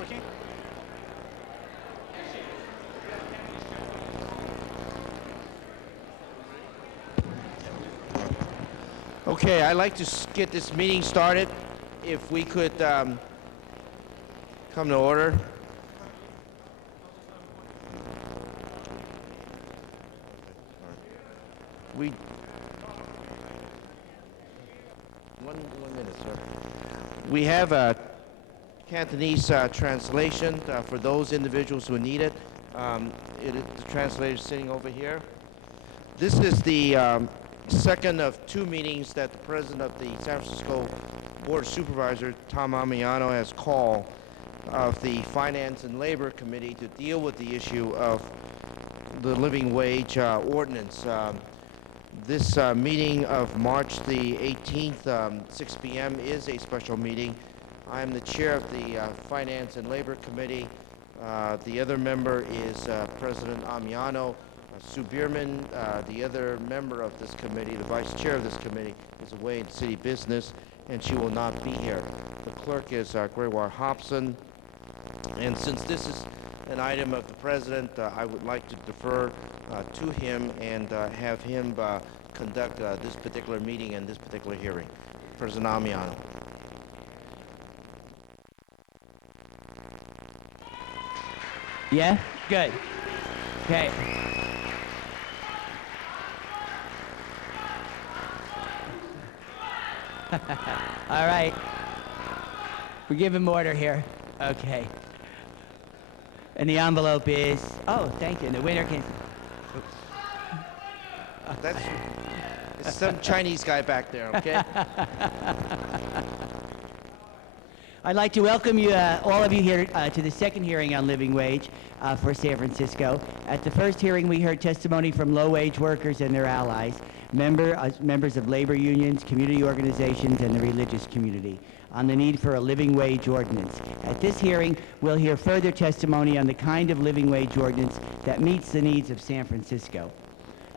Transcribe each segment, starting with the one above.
working? Okay, I'd like to get this meeting started. If we could come to order. We one minute, sir. We have a Cantonese translation for those individuals who need it. The translator is sitting over here. This is the second of two meetings that the president of the San Francisco Board of Supervisors, Tom Amiano, has called of the Finance and Labor Committee to deal with the issue of the living wage ordinance. This meeting of March the 18th, 6 p.m. is a special meeting. I am the chair of the Finance and Labor Committee. The other member is President Amiano. Sue Bierman, the other member of this committee, the vice chair of this committee, is away in city business, and she will not be here. The clerk is Gregoire Hobson. And since this is an item of the president, I would like to defer to him and have him conduct this particular meeting and this particular hearing. President Amiano. Yeah? Good. Okay. All right. We're giving order here. Okay. And the envelope is, oh, thank you. And the winner can. That's it's some Chinese guy back there, okay? I'd like to welcome you, all of you here to the second hearing on living wage for San Francisco. At the first hearing, we heard testimony from low-wage workers and their allies, members of labor unions, community organizations, and the religious community on the need for a living wage ordinance. At this hearing, we'll hear further testimony on the kind of living wage ordinance that meets the needs of San Francisco.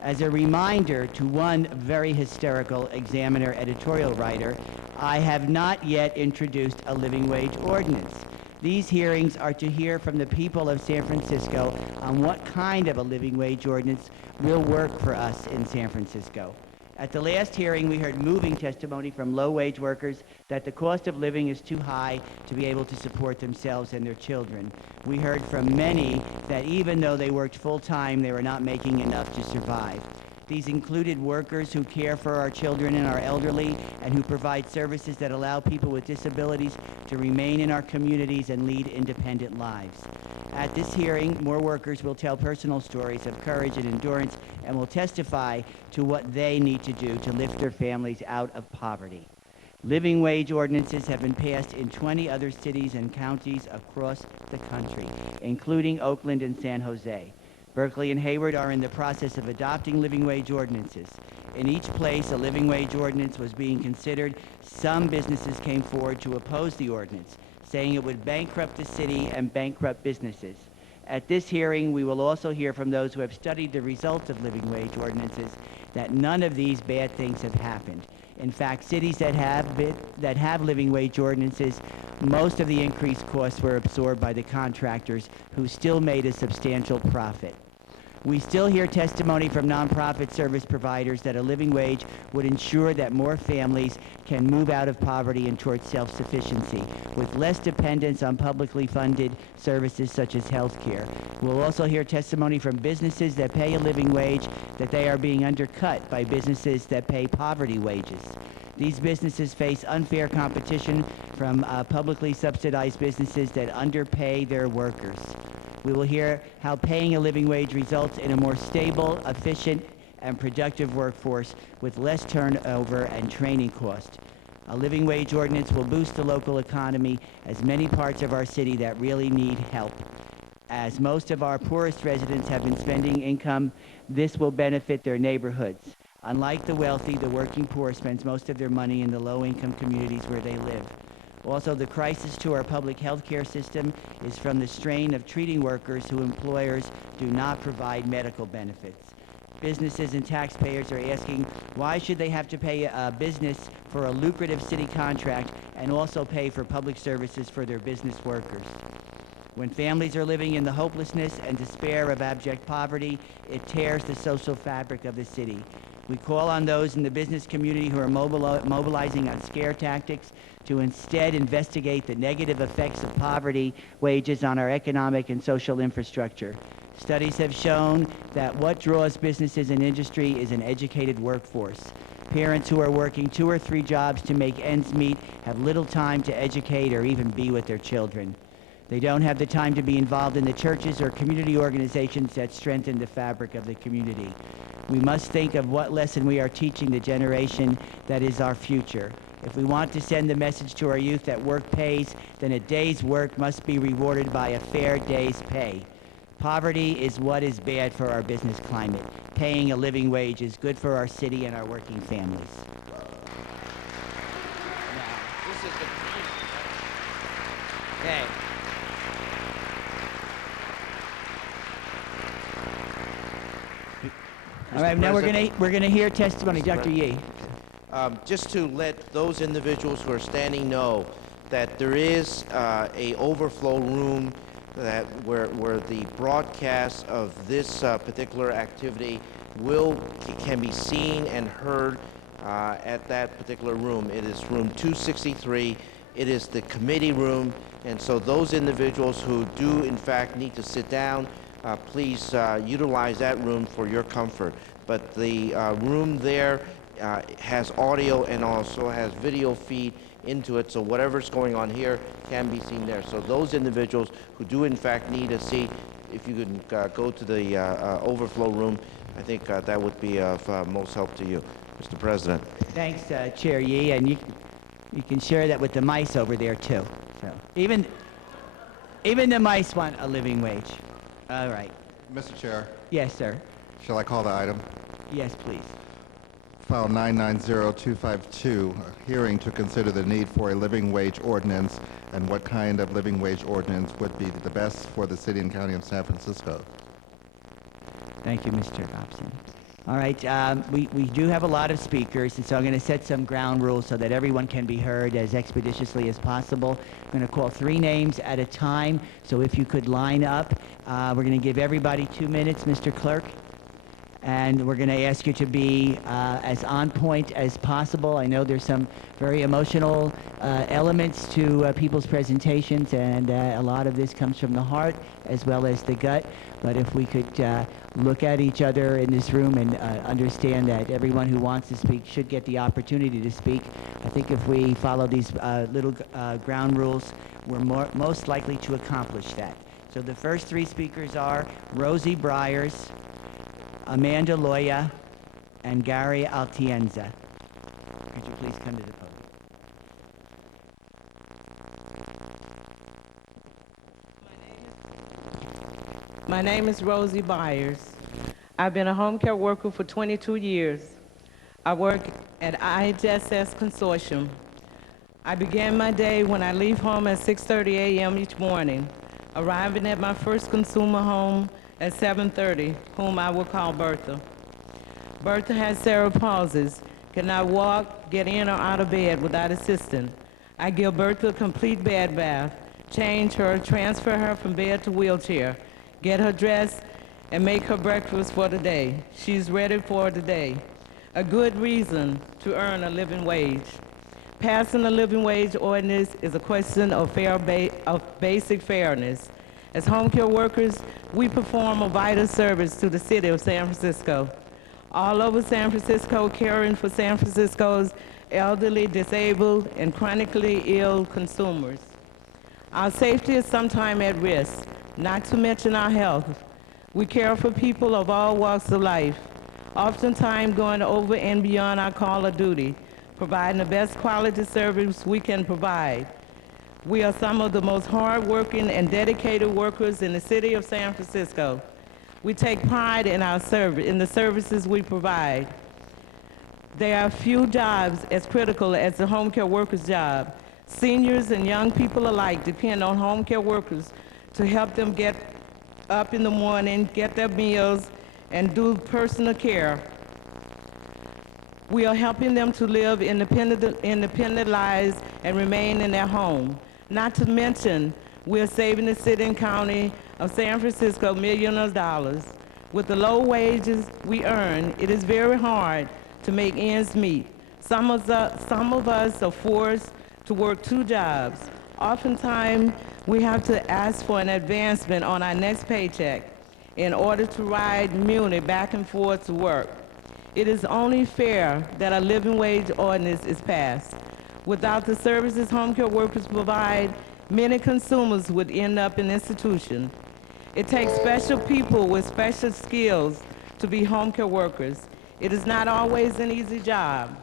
As a reminder to one very hysterical Examiner editorial writer, I have not yet introduced a living wage ordinance. These hearings are to hear from the people of San Francisco on what kind of a living wage ordinance will work for us in San Francisco. At the last hearing, we heard moving testimony from low-wage workers that the cost of living is too high to be able to support themselves and their children. We heard from many that even though they worked full-time, they were not making enough to survive. These included workers who care for our children and our elderly and who provide services that allow people with disabilities to remain in our communities and lead independent lives. At this hearing, more workers will tell personal stories of courage and endurance and will testify to what they need to do to lift their families out of poverty. Living wage ordinances have been passed in 20 other cities and counties across the country, including Oakland and San Jose. Berkeley and Hayward are in the process of adopting living wage ordinances. In each place a living wage ordinance was being considered, some businesses came forward to oppose the ordinance, saying it would bankrupt the city and bankrupt businesses. At this hearing, we will also hear from those who have studied the results of living wage ordinances that none of these bad things have happened. In fact, cities that have living wage ordinances, most of the increased costs were absorbed by the contractors who still made a substantial profit. We still hear testimony from nonprofit service providers that a living wage would ensure that more families can move out of poverty and towards self-sufficiency, with less dependence on publicly funded services such as health care. We'll also hear testimony from businesses that pay a living wage that they are being undercut by businesses that pay poverty wages. These businesses face unfair competition from publicly subsidized businesses that underpay their workers. We will hear how paying a living wage results in a more stable, efficient, and productive workforce with less turnover and training cost. A living wage ordinance will boost the local economy as many parts of our city that really need help. As most of our poorest residents have been spending income, this will benefit their neighborhoods. Unlike the wealthy, the working poor spends most of their money in the low-income communities where they live. Also, the crisis to our public health care system is from the strain of treating workers who employers do not provide medical benefits. Businesses and taxpayers are asking, why should they have to pay a business for a lucrative city contract and also pay for public services for their business workers? When families are living in the hopelessness and despair of abject poverty, it tears the social fabric of the city. We call on those in the business community who are mobilizing on scare tactics to instead investigate the negative effects of poverty wages on our economic and social infrastructure. Studies have shown that what draws businesses and industry is an educated workforce. Parents who are working 2 or 3 jobs to make ends meet have little time to educate or even be with their children. They don't have the time to be involved in the churches or community organizations that strengthen the fabric of the community. We must think of what lesson we are teaching the generation that is our future. If we want to send the message to our youth that work pays, then a day's work must be rewarded by a fair day's pay. Poverty is what is bad for our business climate. Paying a living wage is good for our city and our working families. This is the Okay. All right, now we're gonna hear testimony, Dr. Yee. Just to let those individuals who are standing know that there is a overflow room that where the broadcast of this particular activity can be seen and heard at that particular room. It is room 263. It is the committee room, and so those individuals who do in fact need to sit down, please utilize that room for your comfort. But the room there has audio and also has video feed into it, so whatever's going on here can be seen there. So those individuals who do in fact need a seat, if you could go to the overflow room, I think that would be of most help to you, Mr. President. Thanks, Chair Yee, and you can share that with the mice over there too. So even the mice want a living wage. All right. Mr. Chair, Yes, sir. shall I call the item? Yes, please. File 990252, a hearing to consider the need for a living wage ordinance and what kind of living wage ordinance would be the best for the city and county of San Francisco. Thank you, Mr. Dobson. All right, we do have a lot of speakers, and so I'm going to set some ground rules so that everyone can be heard as expeditiously as possible. I'm going to call 3 names at a time, so if you could line up. We're going to give everybody 2 minutes, Mr. Clerk. And we're going to ask you to be as on point as possible. I know there's some very emotional elements to people's presentations, and a lot of this comes from the heart as well as the gut. But if we could look at each other in this room and understand that everyone who wants to speak should get the opportunity to speak, I think if we follow these little ground rules, we're most likely to accomplish that. So the first 3 speakers are Rosie Briers, Amanda Loya, and Gary Altienza. Could you please come to the podium? My name is Rosie Byers. I've been a home care worker for 22 years. I work at IHSS Consortium. I begin my day when I leave home at 6:30 a.m. each morning, arriving at my first consumer home at 7:30, whom I will call Bertha. Bertha has cerebral palsy, cannot walk, get in or out of bed without assistance. I give Bertha a complete bed bath, change her, transfer her from bed to wheelchair, get her dressed, and make her breakfast for the day. She's ready for the day. A good reason to earn a living wage. Passing a living wage ordinance is a question of basic fairness. As home care workers, we perform a vital service to the city of San Francisco. All over San Francisco, caring for San Francisco's elderly, disabled, and chronically ill consumers. Our safety is sometimes at risk, not to mention our health. We care for people of all walks of life, oftentimes going over and beyond our call of duty, providing the best quality service we can provide. We are some of the most hardworking and dedicated workers in the city of San Francisco. We take pride in our service, in the services we provide. There are few jobs as critical as the home care workers' job. Seniors and young people alike depend on home care workers to help them get up in the morning, get their meals, and do personal care. We are helping them to live independent lives and remain in their home. Not to mention, we're saving the city and county of San Francisco millions of dollars. With the low wages we earn, it is very hard to make ends meet. Some of us are forced to work 2 jobs. Oftentimes, we have to ask for an advancement on our next paycheck in order to ride Muni back and forth to work. It is only fair that a living wage ordinance is passed. Without the services home care workers provide, many consumers would end up in institution. It takes special people with special skills to be home care workers. It is not always an easy job.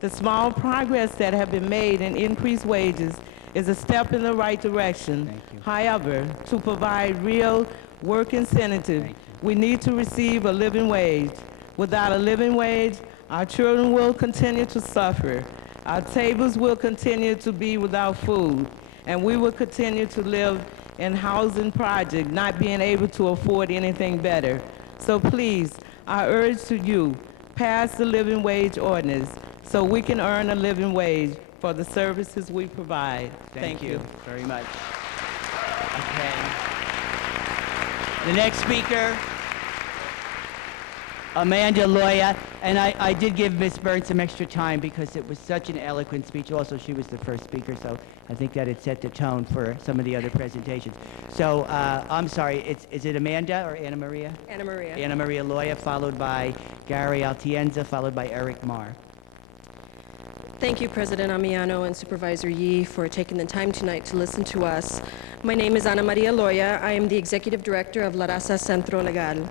The small progress that have been made in increased wages is a step in the right direction. However, to provide real work incentive, we need to receive a living wage. Without a living wage, our children will continue to suffer. Our tables will continue to be without food, and we will continue to live in housing projects, not being able to afford anything better. So please, I urge to you, pass the living wage ordinance so we can earn a living wage for the services we provide. Thank you very much. Okay. The next speaker, Amanda Loya, and I did give Ms. Burns some extra time because it was such an eloquent speech. Also, she was the first speaker, so I think that it set the tone for some of the other presentations. So I'm sorry, is it Amanda or Anna Maria? Anna Maria. Anna Maria Loya, followed by Gary Altienza, followed by Eric Marr. Thank you, President Amiano and Supervisor Yee, for taking the time tonight to listen to us. My name is Ana Maria Loya. I am the Executive Director of La Raza Centro Legal.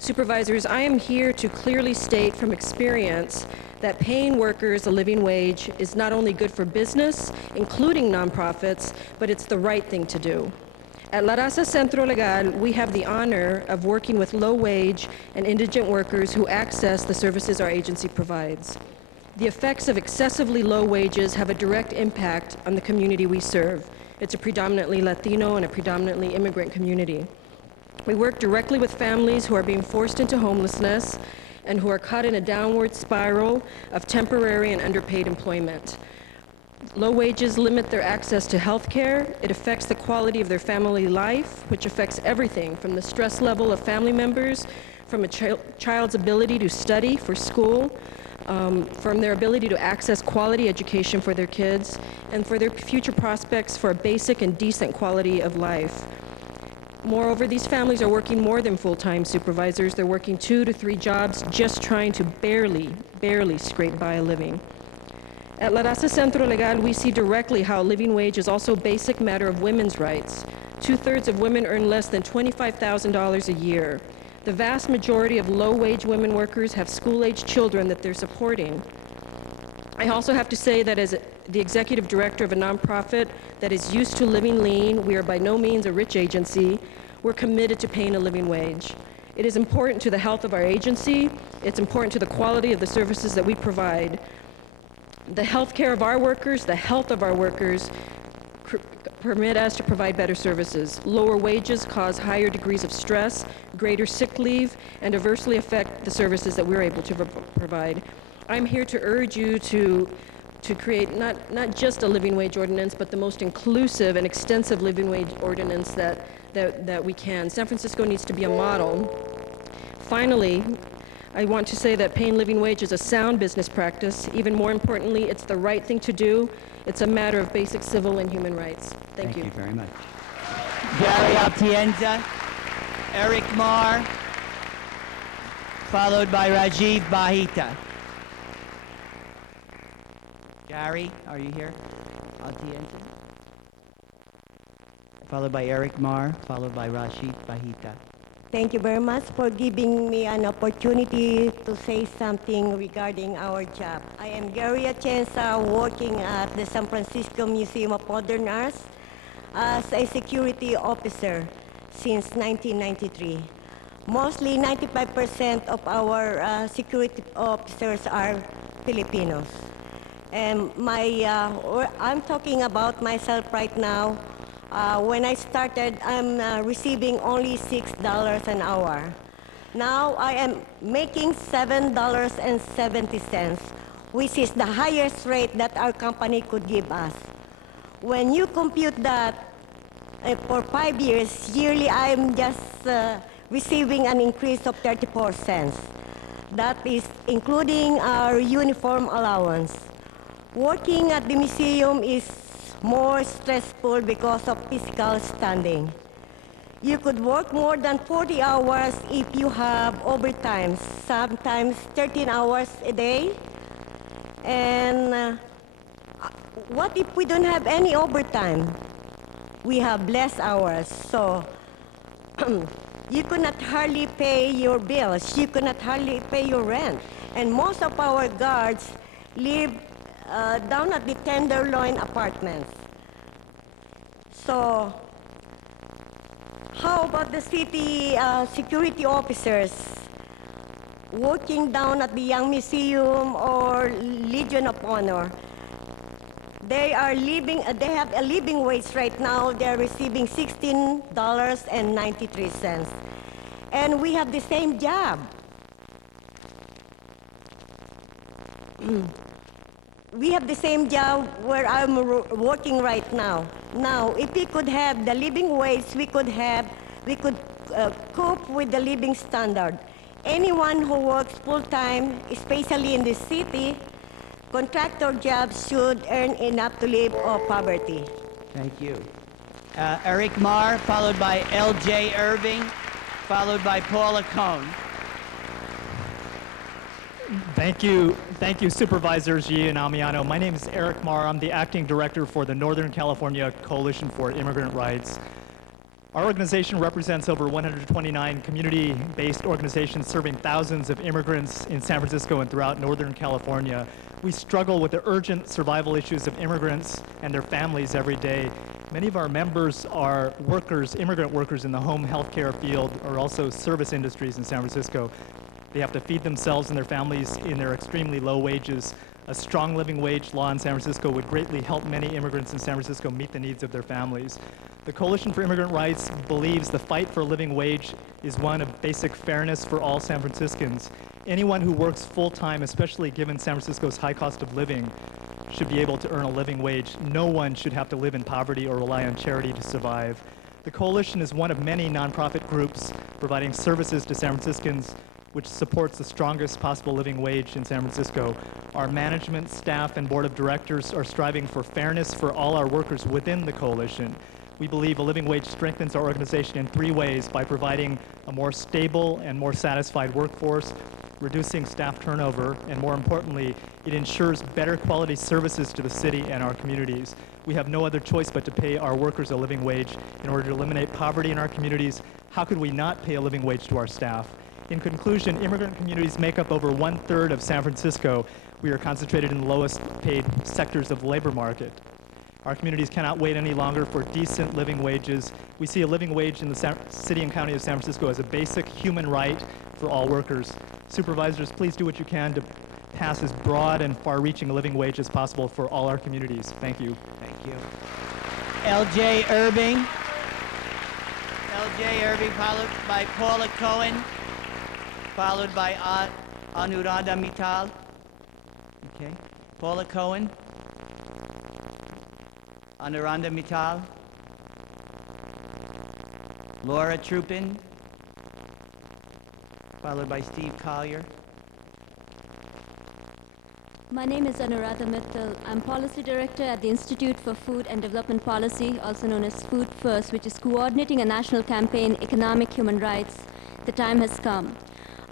Supervisors, I am here to clearly state from experience that paying workers a living wage is not only good for business, including nonprofits, but it's the right thing to do. At La Raza Centro Legal, we have the honor of working with low-wage and indigent workers who access the services our agency provides. The effects of excessively low wages have a direct impact on the community we serve. It's a predominantly Latino and a predominantly immigrant community. We work directly with families who are being forced into homelessness and who are caught in a downward spiral of temporary and underpaid employment. Low wages limit their access to health care. It affects the quality of their family life, which affects everything from the stress level of family members, from a child's ability to study for school, from their ability to access quality education for their kids, and for their future prospects for a basic and decent quality of life. Moreover, these families are working more than full-time supervisors. They're working 2 to 3 jobs just trying to barely scrape by a living. At La Raza Centro Legal, we see directly how a living wage is also a basic matter of women's rights. 2/3 of women earn less than $25,000 a year. The vast majority of low-wage women workers have school-age children that they're supporting. I also have to say that as the executive director of a nonprofit that is used to living lean, we are by no means a rich agency. We're committed to paying a living wage. It is important to the health of our agency. It's important to the quality of the services that we provide. The health care of our workers, the health of our workers, permit us to provide better services. Lower wages cause higher degrees of stress, greater sick leave, and adversely affect the services that we're able to provide. I'm here to urge you to create not just a living wage ordinance, but the most inclusive and extensive living wage ordinance that we can. San Francisco needs to be a model. Finally, I want to say that paying living wage is a sound business practice. Even more importantly, it's the right thing to do. It's a matter of basic civil and human rights. Thank you. Thank you very much. Gary Altienza, Eric Marr, followed by Rajiv Bahita. Gary, are you here? Altienza. Followed by Eric Marr, followed by Rashid Bahita. Thank you very much for giving me an opportunity to say something regarding our job. I am Gary Atienza, working at the San Francisco Museum of Modern Arts as a security officer since 1993. Mostly 95% of our security officers are Filipinos. And I'm talking about myself right now. When I started, I'm receiving only $6 an hour. Now I am making $7.70, which is the highest rate that our company could give us. When you compute that for 5 years, yearly I'm just receiving an increase of 34 cents. That is including our uniform allowance. Working at the museum is more stressful because of physical standing. You could work more than 40 hours if you have overtime, sometimes 13 hours a day. And what if we don't have any overtime? We have less hours, so you cannot hardly pay your bills, you cannot hardly pay your rent. And most of our guards live down at the Tenderloin apartments. So how about the city security officers working down at the Young Museum or Legion of Honor? They have a living wage right now. They're receiving $16.93. And we have the same job. We have the same job where I'm working right now. Now, if we could have the living wage, we could cope with the living standard. Anyone who works full-time, especially in the city, contractor jobs should earn enough to live off poverty. Thank you. Eric Marr, followed by L.J. Irving, followed by Paula Cohn. Thank you, Supervisors Yee and Amiano. My name is Eric Marr. I'm the Acting Director for the Northern California Coalition for Immigrant Rights. Our organization represents over 129 community-based organizations serving thousands of immigrants in San Francisco and throughout Northern California. We struggle with the urgent survival issues of immigrants and their families every day. Many of our members are workers, immigrant workers in the home healthcare field, or also service industries in San Francisco. They have to feed themselves and their families in their extremely low wages. A strong living wage law in San Francisco would greatly help many immigrants in San Francisco meet the needs of their families. The Coalition for Immigrant Rights believes the fight for a living wage is one of basic fairness for all San Franciscans. Anyone who works full-time, especially given San Francisco's high cost of living, should be able to earn a living wage. No one should have to live in poverty or rely on charity to survive. The Coalition is one of many nonprofit groups providing services to San Franciscans which supports the strongest possible living wage in San Francisco. Our management, staff, and board of directors are striving for fairness for all our workers within the Coalition. We believe a living wage strengthens our organization in 3 ways: by providing a more stable and more satisfied workforce, reducing staff turnover, and more importantly, it ensures better quality services to the city and our communities. We have no other choice but to pay our workers a living wage in order to eliminate poverty in our communities. How could we not pay a living wage to our staff? In conclusion, immigrant communities make up over 1/3 of San Francisco. We are concentrated in the lowest paid sectors of the labor market. Our communities cannot wait any longer for decent living wages. We see a living wage in the city and county of San Francisco as a basic human right for all workers. Supervisors, please do what you can to pass as broad and far-reaching a living wage as possible for all our communities. Thank you. Thank you. L.J. Irving. L.J. Irving, followed by Paula Cohen, followed by Anuradha Mittal. Okay. Paula Cohen. Anuradha Mittal. Laura Trupin, followed by Steve Collier. My name is Anuradha Mittal. I'm Policy Director at the Institute for Food and Development Policy, also known as Food First, which is coordinating a national campaign, Economic Human Rights. The time has come.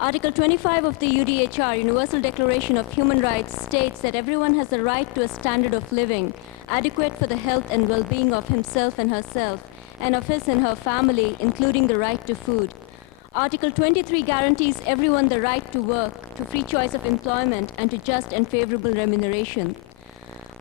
Article 25 of the UDHR, Universal Declaration of Human Rights, states that everyone has the right to a standard of living adequate for the health and well-being of himself and herself, and of his and her family, including the right to food. Article 23 guarantees everyone the right to work, to free choice of employment, and to just and favorable remuneration.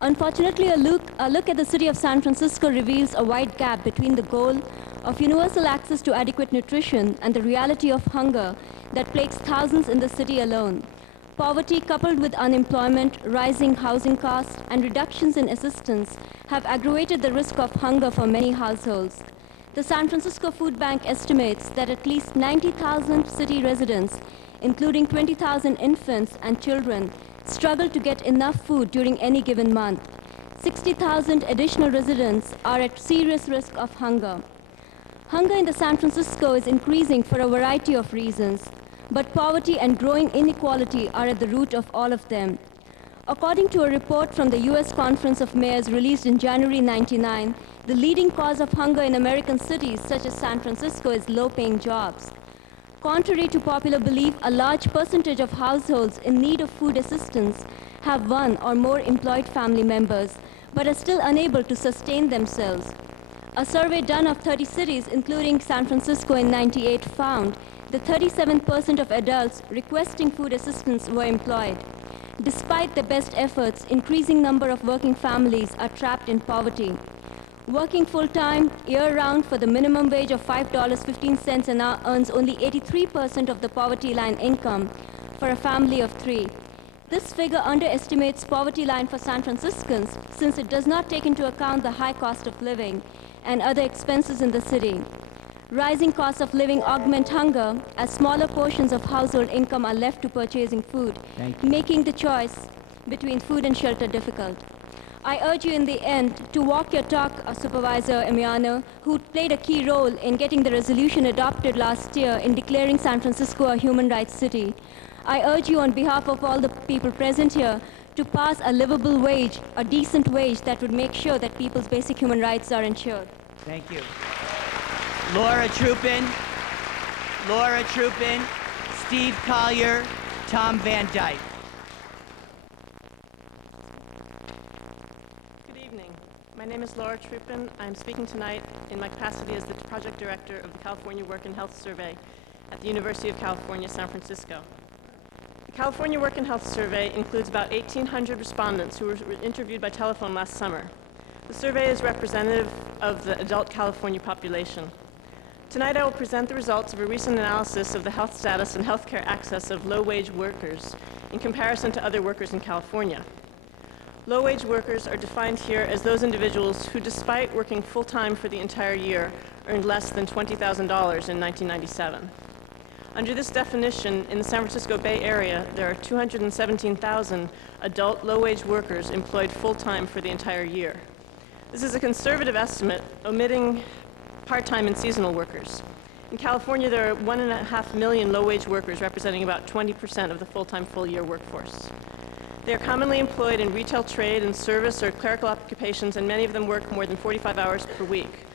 Unfortunately, a look at the city of San Francisco reveals a wide gap between the goal of universal access to adequate nutrition and the reality of hunger that plagues thousands in the city alone. Poverty, coupled with unemployment, rising housing costs, and reductions in assistance have aggravated the risk of hunger for many households. The San Francisco Food Bank estimates that at least 90,000 city residents, including 20,000 infants and children, struggle to get enough food during any given month. 60,000 additional residents are at serious risk of hunger. Hunger in the San Francisco is increasing for a variety of reasons, but poverty and growing inequality are at the root of all of them. According to a report from the U.S. Conference of Mayors released in January '99, the leading cause of hunger in American cities such as San Francisco is low-paying jobs. Contrary to popular belief, a large percentage of households in need of food assistance have one or more employed family members, but are still unable to sustain themselves. A survey done of 30 cities, including San Francisco in '98, found that 37% of adults requesting food assistance were employed. Despite their best efforts, increasing number of working families are trapped in poverty. Working full-time, year-round for the minimum wage of $5.15 an hour earns only 83% of the poverty line income for a family of 3. This figure underestimates poverty line for San Franciscans since it does not take into account the high cost of living and other expenses in the city. Rising costs of living augment hunger as smaller portions of household income are left to purchasing food, making the choice between food and shelter difficult. I urge you in the end to walk your talk, Supervisor Amiano, who played a key role in getting the resolution adopted last year in declaring San Francisco a human rights city. I urge you on behalf of all the people present here to pass a livable wage, a decent wage that would make sure that people's basic human rights are ensured. Thank you. Laura Troupin, Steve Collier, Tom Van Dyke. Good evening. My name is Laura Troupin. I'm speaking tonight in my capacity as the project director of the California Work and Health Survey at the University of California, San Francisco. The California Work and Health Survey includes about 1,800 respondents who were interviewed by telephone last summer. The survey is representative of the adult California population. Tonight I will present the results of a recent analysis of the health status and healthcare access of low-wage workers in comparison to other workers in California. Low-wage workers are defined here as those individuals who, despite working full-time for the entire year, earned less than $20,000 in 1997. Under this definition, in the San Francisco Bay Area, there are 217,000 adult low-wage workers employed full-time for the entire year. This is a conservative estimate, omitting part-time and seasonal workers. In California, there are 1.5 million low-wage workers, representing about 20% of the full-time, full-year workforce. They are commonly employed in retail trade and service or clerical occupations, and many of them work more than 45 hours per week.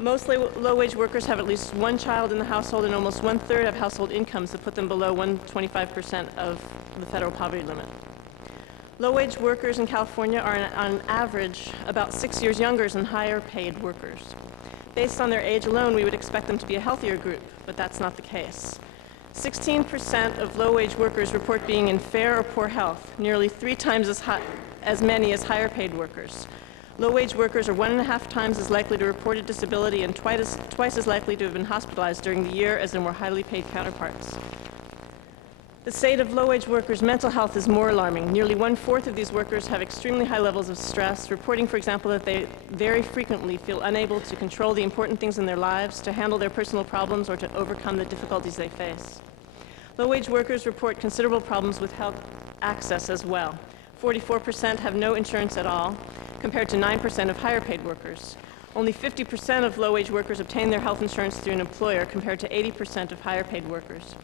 Most low-wage workers have at least one child in the household, and almost 1/3 have household incomes that put them below 125% of the federal poverty limit. Low-wage workers in California are, on average, about 6 years younger than higher-paid workers. Based on their age alone, we would expect them to be a healthier group, but that's not the case. 16% of low-wage workers report being in fair or poor health, nearly 3 times as many as higher-paid workers. Low-wage workers are 1.5 times as likely to report a disability and twice as likely to have been hospitalized during the year as their more highly paid counterparts. The state of low-wage workers' mental health is more alarming. Nearly 1/4 of these workers have extremely high levels of stress, reporting, for example, that they very frequently feel unable to control the important things in their lives, to handle their personal problems, or to overcome the difficulties they face. Low-wage workers report considerable problems with health access as well. 44% have no insurance at all, compared to 9% of higher-paid workers. Only 50% of low-wage workers obtain their health insurance through an employer, compared to 80% of higher-paid workers.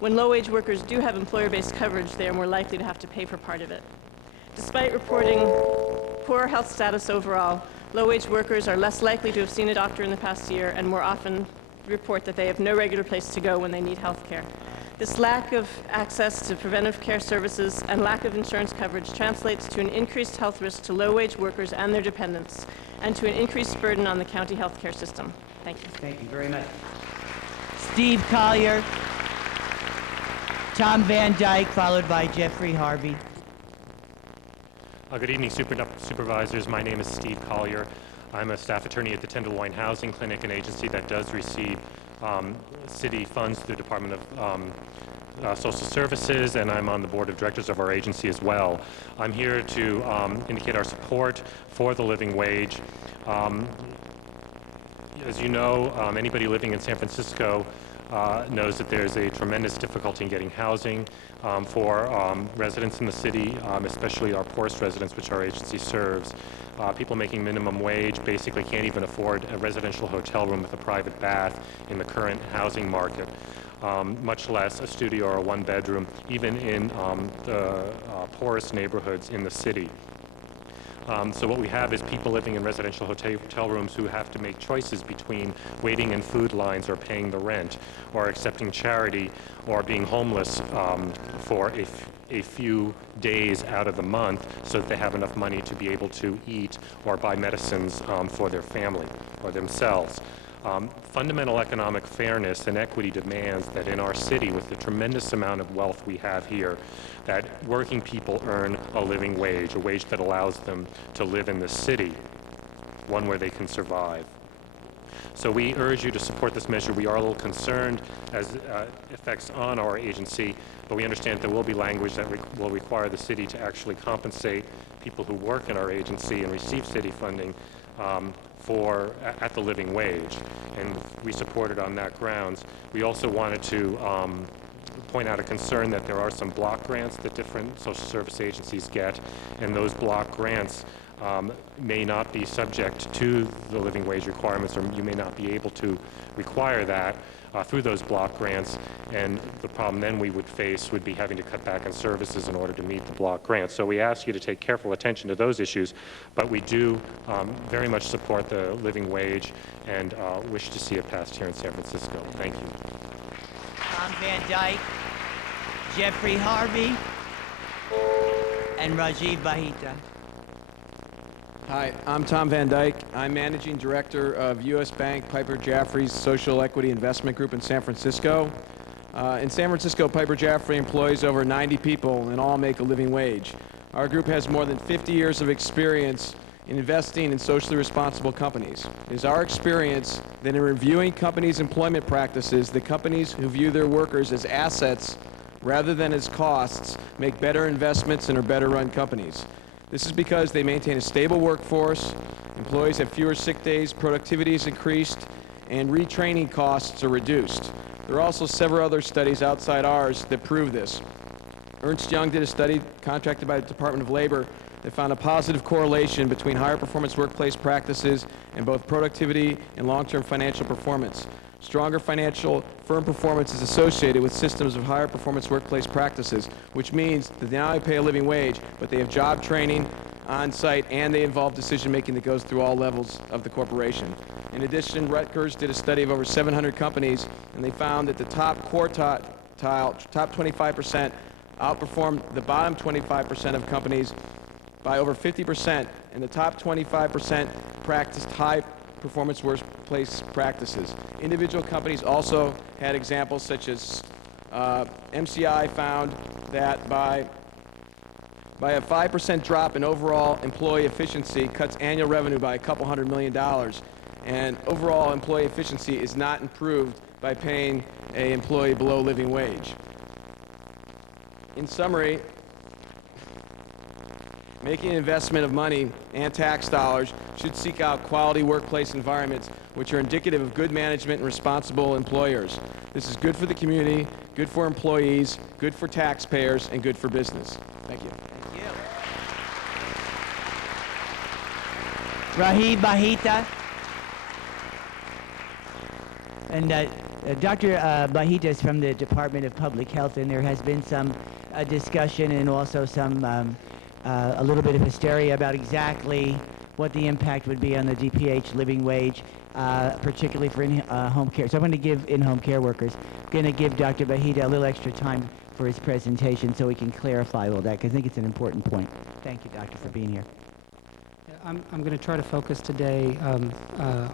When low-wage workers do have employer-based coverage, they are more likely to have to pay for part of it. Despite reporting poor health status overall, low-wage workers are less likely to have seen a doctor in the past year and more often report that they have no regular place to go when they need health care. This lack of access to preventive care services and lack of insurance coverage translates to an increased health risk to low-wage workers and their dependents, and to an increased burden on the county health care system. Thank you. Thank you very much. Steve Collier, Tom Van Dyke, followed by Jeffrey Harvey. Good evening, supervisors. My name is Steve Collier. I'm a staff attorney at the Tenderloin Housing Clinic, an agency that does receive city funds through the Department of Social Services, and I'm on the board of directors of our agency as well. I'm here to indicate our support for the living wage. As you know, anybody living in San Francisco knows that there's a tremendous difficulty in getting housing for residents in the city, especially our poorest residents, which our agency serves. People making minimum wage basically can't even afford a residential hotel room with a private bath in the current housing market, much less a studio or a one-bedroom, even in the poorest neighborhoods in the city. So what we have is people living in residential hotel rooms who have to make choices between waiting in food lines or paying the rent or accepting charity or being homeless for a few days out of the month so that they have enough money to be able to eat or buy medicines for their family or themselves. Fundamental economic fairness and equity demands that in our city, with the tremendous amount of wealth we have here, that working people earn a living wage, a wage that allows them to live in the city, one where they can survive. So we urge you to support this measure. We are a little concerned as effects on our agency, but we understand there will be language that will require the city to actually compensate people who work in our agency and receive city funding at the living wage, and we support it on that grounds. We also wanted to point out a concern that there are some block grants that different social service agencies get, and those block grants may not be subject to the living wage requirements, or you may not be able to require that through those block grants, and the problem then we would face would be having to cut back on services in order to meet the block grants. So we ask you to take careful attention to those issues, but we do very much support the living wage and wish to see it passed here in San Francisco. Thank you. Tom Van Dyke, Jeffrey Harvey, and Rajiv Bahita. Hi, I'm Tom Van Dyke. I'm Managing Director of U.S. Bank Piper Jaffray's Social Equity Investment Group in San Francisco. In San Francisco, Piper Jaffray employs over 90 people and all make a living wage. Our group has more than 50 years of experience in investing in socially responsible companies. It is our experience that in reviewing companies' employment practices, the companies who view their workers as assets rather than as costs make better investments and are better run companies. This is because they maintain a stable workforce, employees have fewer sick days, productivity is increased, and retraining costs are reduced. There are also several other studies outside ours that prove this. Ernst Young did a study contracted by the Department of Labor that found a positive correlation between higher performance workplace practices and both productivity and long-term financial performance. Stronger financial firm performance is associated with systems of higher performance workplace practices, which means that they not only pay a living wage, but they have job training on site and they involve decision making that goes through all levels of the corporation. In addition, Rutgers did a study of over 700 companies, and they found that the top quartile, top 25%, outperformed the bottom 25% of companies by over 50%, and the top 25% practiced high performance workplace practices. Individual companies also had examples such as MCI found that by a 5% drop in overall employee efficiency cuts annual revenue by a couple $100 million, and overall employee efficiency is not improved by paying an employee below living wage. In summary, making an investment of money and tax dollars should seek out quality workplace environments which are indicative of good management and responsible employers. This is good for the community, good for employees, good for taxpayers, and good for business. Thank you. Thank you. Rajiv Bahita. And Dr. Bahita is from the Department of Public Health, and there has been some discussion and also some a little bit of hysteria about exactly what the impact would be on the DPH living wage, particularly for home care. So I'm going to give in-home care workers. I'm going to give Dr. Bahita a little extra time for his presentation so we can clarify all that, because I think it's an important point. Thank you, Doctor, for being here. I'm going to try to focus today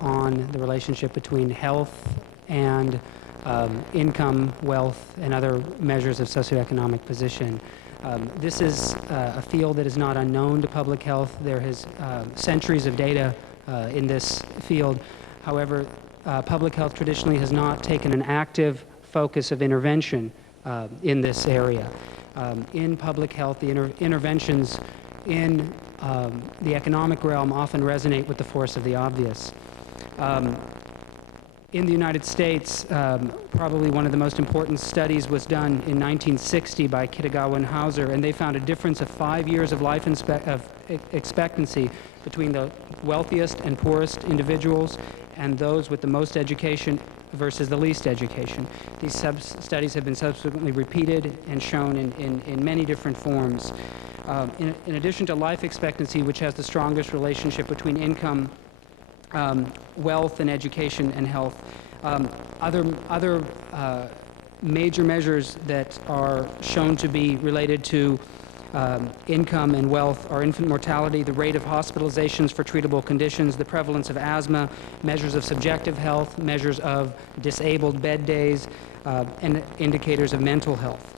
on the relationship between health and income, wealth, and other measures of socioeconomic position. This is a field that is not unknown to public health. There is centuries of data in this field. However, public health traditionally has not taken an active focus of intervention in this area. In public health, the interventions in the economic realm often resonate with the force of the obvious. in the United States, probably one of the most important studies was done in 1960 by Kitagawa and Hauser, and they found a difference of 5 years of life expectancy between the wealthiest and poorest individuals and those with the most education versus the least education. These studies have been subsequently repeated and shown in many different forms. In addition to life expectancy, which has the strongest relationship between income, wealth, and education and health, other major measures that are shown to be related to income and wealth are infant mortality, the rate of hospitalizations for treatable conditions, the prevalence of asthma, measures of subjective health, measures of disabled bed days, and indicators of mental health.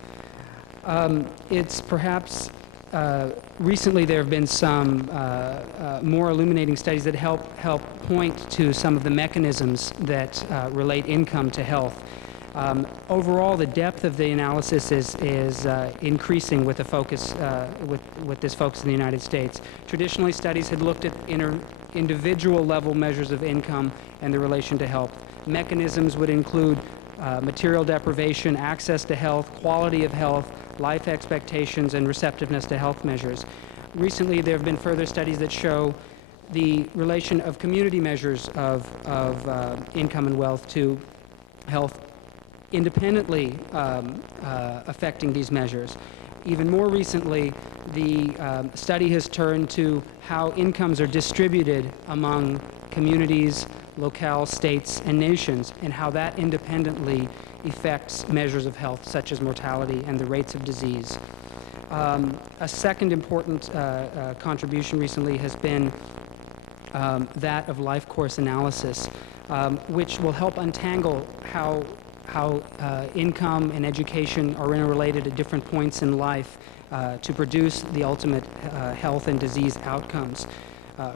It's perhaps recently there have been some more illuminating studies that help point to some of the mechanisms that relate income to health. Overall, the depth of the analysis is increasing with the focus with this focus in the United States. Traditionally, studies had looked at individual level measures of income and the relation to health. Mechanisms would include material deprivation, access to health, quality of health, life expectations, and receptiveness to health measures. Recently, there have been further studies that show the relation of community measures of income and wealth to health independently affecting these measures. Even more recently, the study has turned to how incomes are distributed among communities, locales, states, and nations, and how that independently affects measures of health, such as mortality and the rates of disease. A second important contribution recently has been that of life course analysis, which will help untangle how income and education are interrelated at different points in life to produce the ultimate health and disease outcomes.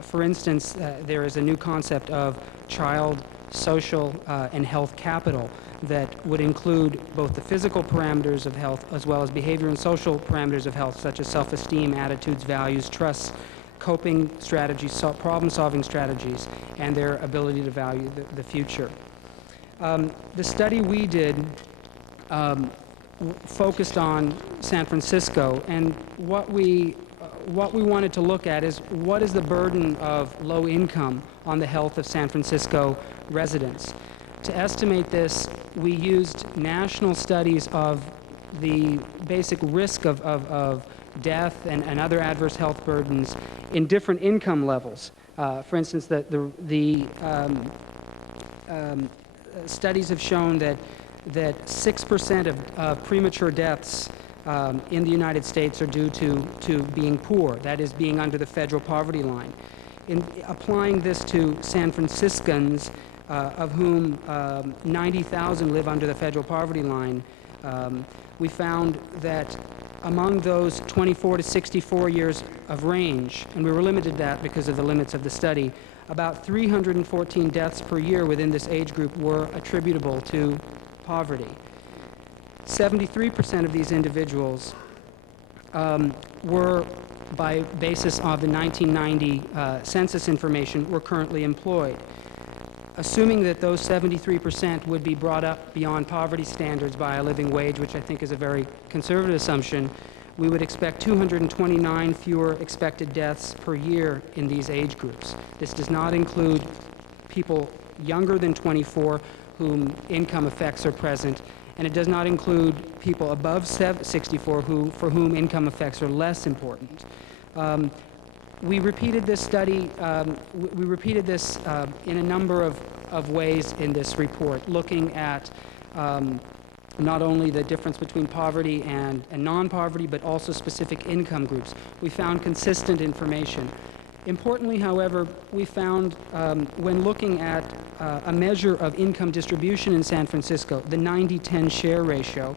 For instance, there is a new concept of child social and health capital that would include both the physical parameters of health as well as behavior and social parameters of health, such as self-esteem, attitudes, values, trusts, coping strategies, problem-solving strategies, and their ability to value the future. The study we did focused on San Francisco, and what we wanted to look at is what is the burden of low income on the health of San Francisco residents. To estimate this, we used national studies of the basic risk of death and other adverse health burdens in different income levels. For instance, the studies have shown that 6% of premature deaths in the United States are due to being poor, that is, being under the federal poverty line. In applying this to San Franciscans, of whom 90,000 live under the federal poverty line, we found that among those 24 to 64 years of range, and we were limited to that because of the limits of the study, about 314 deaths per year within this age group were attributable to poverty. 73% of these individuals were, by basis of the 1990 census information, were currently employed. Assuming that those 73% would be brought up beyond poverty standards by a living wage, which I think is a very conservative assumption, we would expect 229 fewer expected deaths per year in these age groups. This does not include people younger than 24 whom income effects are present, and it does not include people above 64 for whom income effects are less important. We repeated this study, we repeated this in a number of ways in this report, looking at not only the difference between poverty and non-poverty, but also specific income groups. We found consistent information. Importantly, however, we found when looking at a measure of income distribution in San Francisco, the 90-10 share ratio,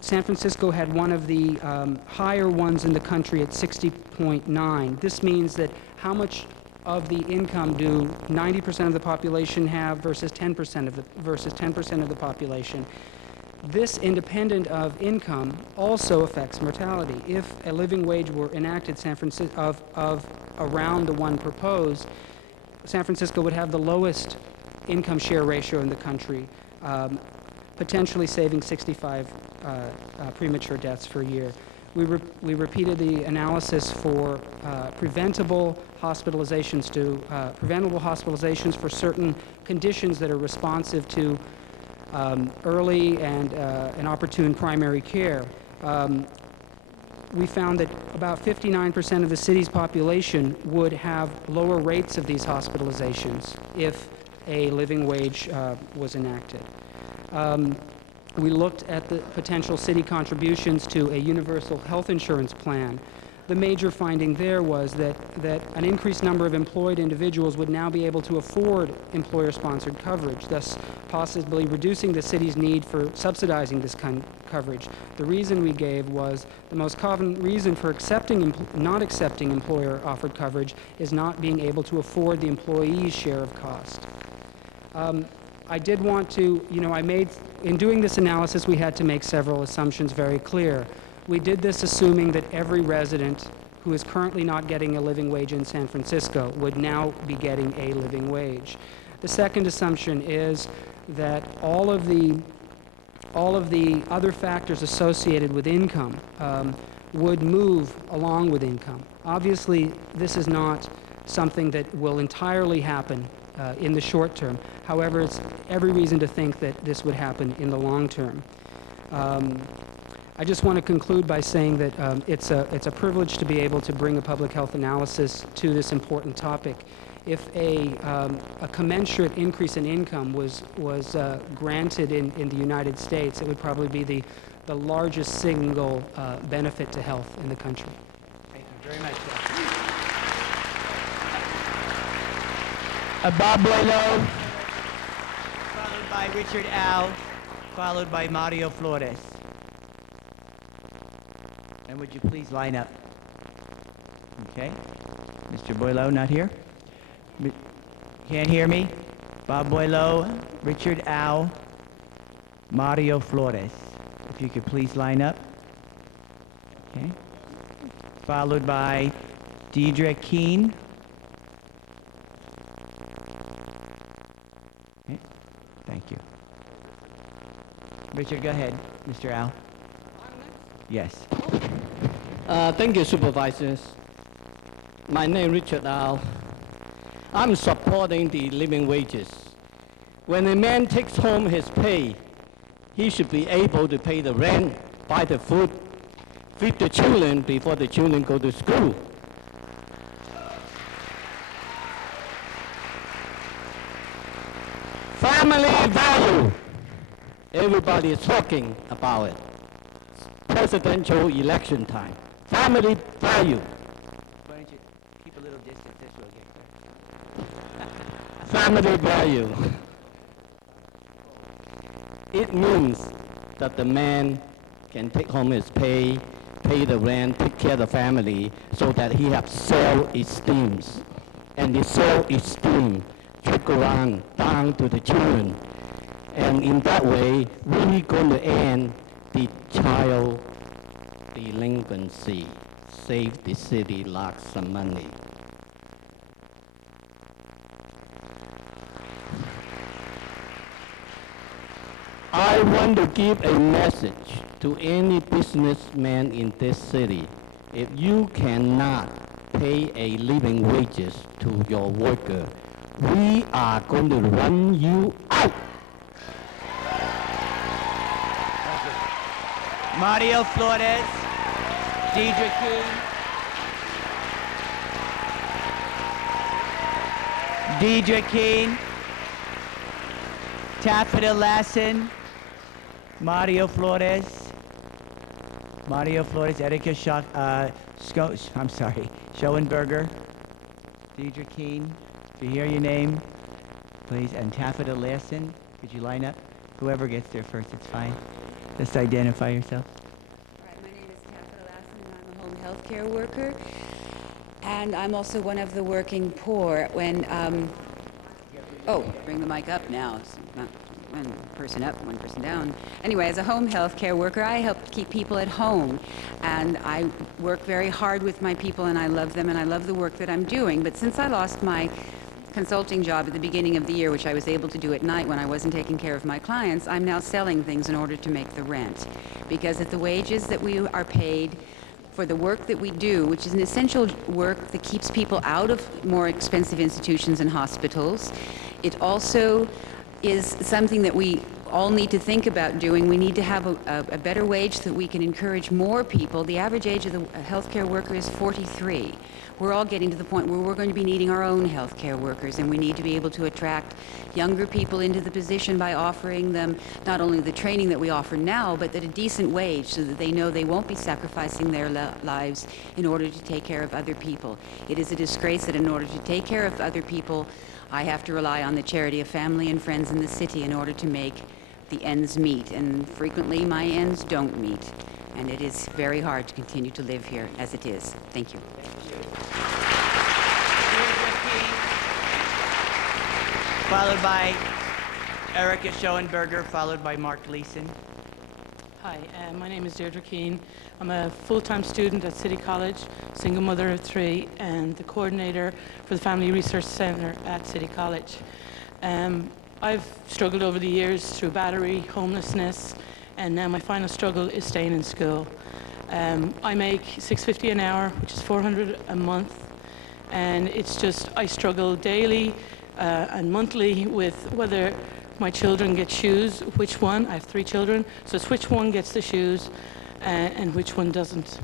San Francisco had one of the higher ones in the country at 60.9. This means that how much of the income do 90% of the population have versus 10% of the population. This, independent of income, also affects mortality. If a living wage were enacted San Francisco of around the one proposed, San Francisco would have the lowest income share ratio in the country, potentially saving 65 premature deaths per year. We repeated the analysis for preventable hospitalizations for certain conditions that are responsive to early and opportune primary care. We found that about 59% of the city's population would have lower rates of these hospitalizations if a living wage was enacted. We looked at the potential city contributions to a universal health insurance plan. The major finding there was that an increased number of employed individuals would now be able to afford employer-sponsored coverage, thus possibly reducing the city's need for subsidizing this kind of coverage. The reason we gave was the most common reason for not accepting employer-offered coverage is not being able to afford the employee's share of cost. I did want to, in doing this analysis, we had to make several assumptions very clear. We did this assuming that every resident who is currently not getting a living wage in San Francisco would now be getting a living wage. The second assumption is that all of the other factors associated with income would move along with income. Obviously, this is not something that will entirely happen in the short term. However, it's every reason to think that this would happen in the long term. I just want to conclude by saying that it's a privilege to be able to bring a public health analysis to this important topic. If a commensurate increase in income was granted in the United States, it would probably be the largest single benefit to health in the country. Thank you very much. Bob Boileau, followed by Richard Al, followed by Mario Flores. And would you please line up? Okay. Mr. Boileau, not here? Can't hear me? Bob Boileau, Richard Al, Mario Flores. If you could please line up. Okay. Followed by Deidre Keene. Okay. Thank you. Richard, go ahead. Mr. Al. Yes. Thank you, Supervisors. My name is Richard Al. I'm supporting the living wages. When a man takes home his pay, he should be able to pay the rent, buy the food, feed the children before the children go to school. Family value. Everybody is talking about it. Presidential election time. Family value. Why don't you keep a little distance? This will get clear. Family value. It means that the man can take home his pay the rent, take care of the family, so that he has self-esteem. And the self-esteem trickle around down to the children. And in that way, we're going to end the child delinquency, save the city lots of money. I want to give a message to any businessman in this city. If you cannot pay a living wages to your worker, we are going to run you out. Mario Flores, Deidre Keene, Deidre Keene, Taffeta Lassen, Mario Flores, Erika Schoenberger, Deidre Keene, do you hear your name, please, and Taffeta Lassen, could you line up? Whoever gets there first, it's fine. Just identify yourself. All right, my name is Taffeta Lassen, and I'm a home health care worker. And I'm also one of the working poor. When, bring the mic up now. It's not one person up, one person down. Anyway, as a home health care worker, I help keep people at home. And I work very hard with my people, and I love them, and I love the work that I'm doing. But since I lost my consulting job at the beginning of the year, which I was able to do at night when I wasn't taking care of my clients, I'm now selling things in order to make the rent. Because at the wages that we are paid for the work that we do, which is an essential work that keeps people out of more expensive institutions and hospitals, it also is something that we all need to think about doing. We need to have a better wage so that we can encourage more people. The average age of the healthcare worker is 43. We're all getting to the point where we're going to be needing our own healthcare workers, and we need to be able to attract younger people into the position by offering them not only the training that we offer now, but at a decent wage so that they know they won't be sacrificing their lives in order to take care of other people. It is a disgrace that in order to take care of other people, I have to rely on the charity of family and friends in the city in order to make the ends meet, and frequently my ends don't meet, and it is very hard to continue to live here as it is. Thank you. Followed by Erica Schoenberger, followed by Mark Leeson. Hi, my name is Deirdre Keane. I'm a full-time student at City College, single mother of 3, and the coordinator for the Family Resource Center at City College. I've struggled over the years through battery, homelessness, and now my final struggle is staying in school. I make $6.50 an hour, which is $400 a month, and it's just, I struggle daily and monthly with whether my children get shoes, which one. I have 3 children, so it's which one gets the shoes and which one doesn't.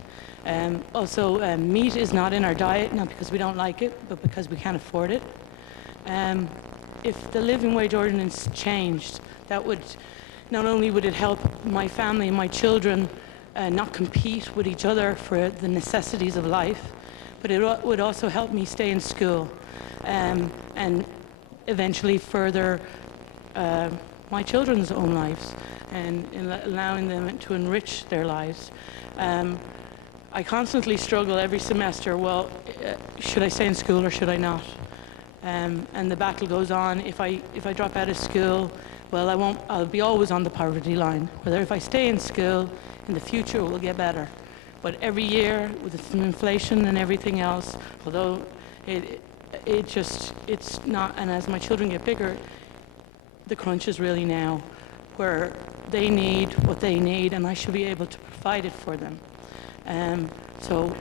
Also, meat is not in our diet, not because we don't like it, but because we can't afford it. If the living wage ordinance changed, that would, not only would it help my family and my children not compete with each other for the necessities of life, but it would also help me stay in school and eventually further my children's own lives and allowing them to enrich their lives. I constantly struggle every semester, well, should I stay in school or should I not? And the battle goes on. If I drop out of school, well, I'll be always on the poverty line. Whether if I stay in school, in the future it will get better. But every year, with inflation and everything else, although it's not, and as my children get bigger, the crunch is really now where they need what they need, and I should be able to provide it for them. So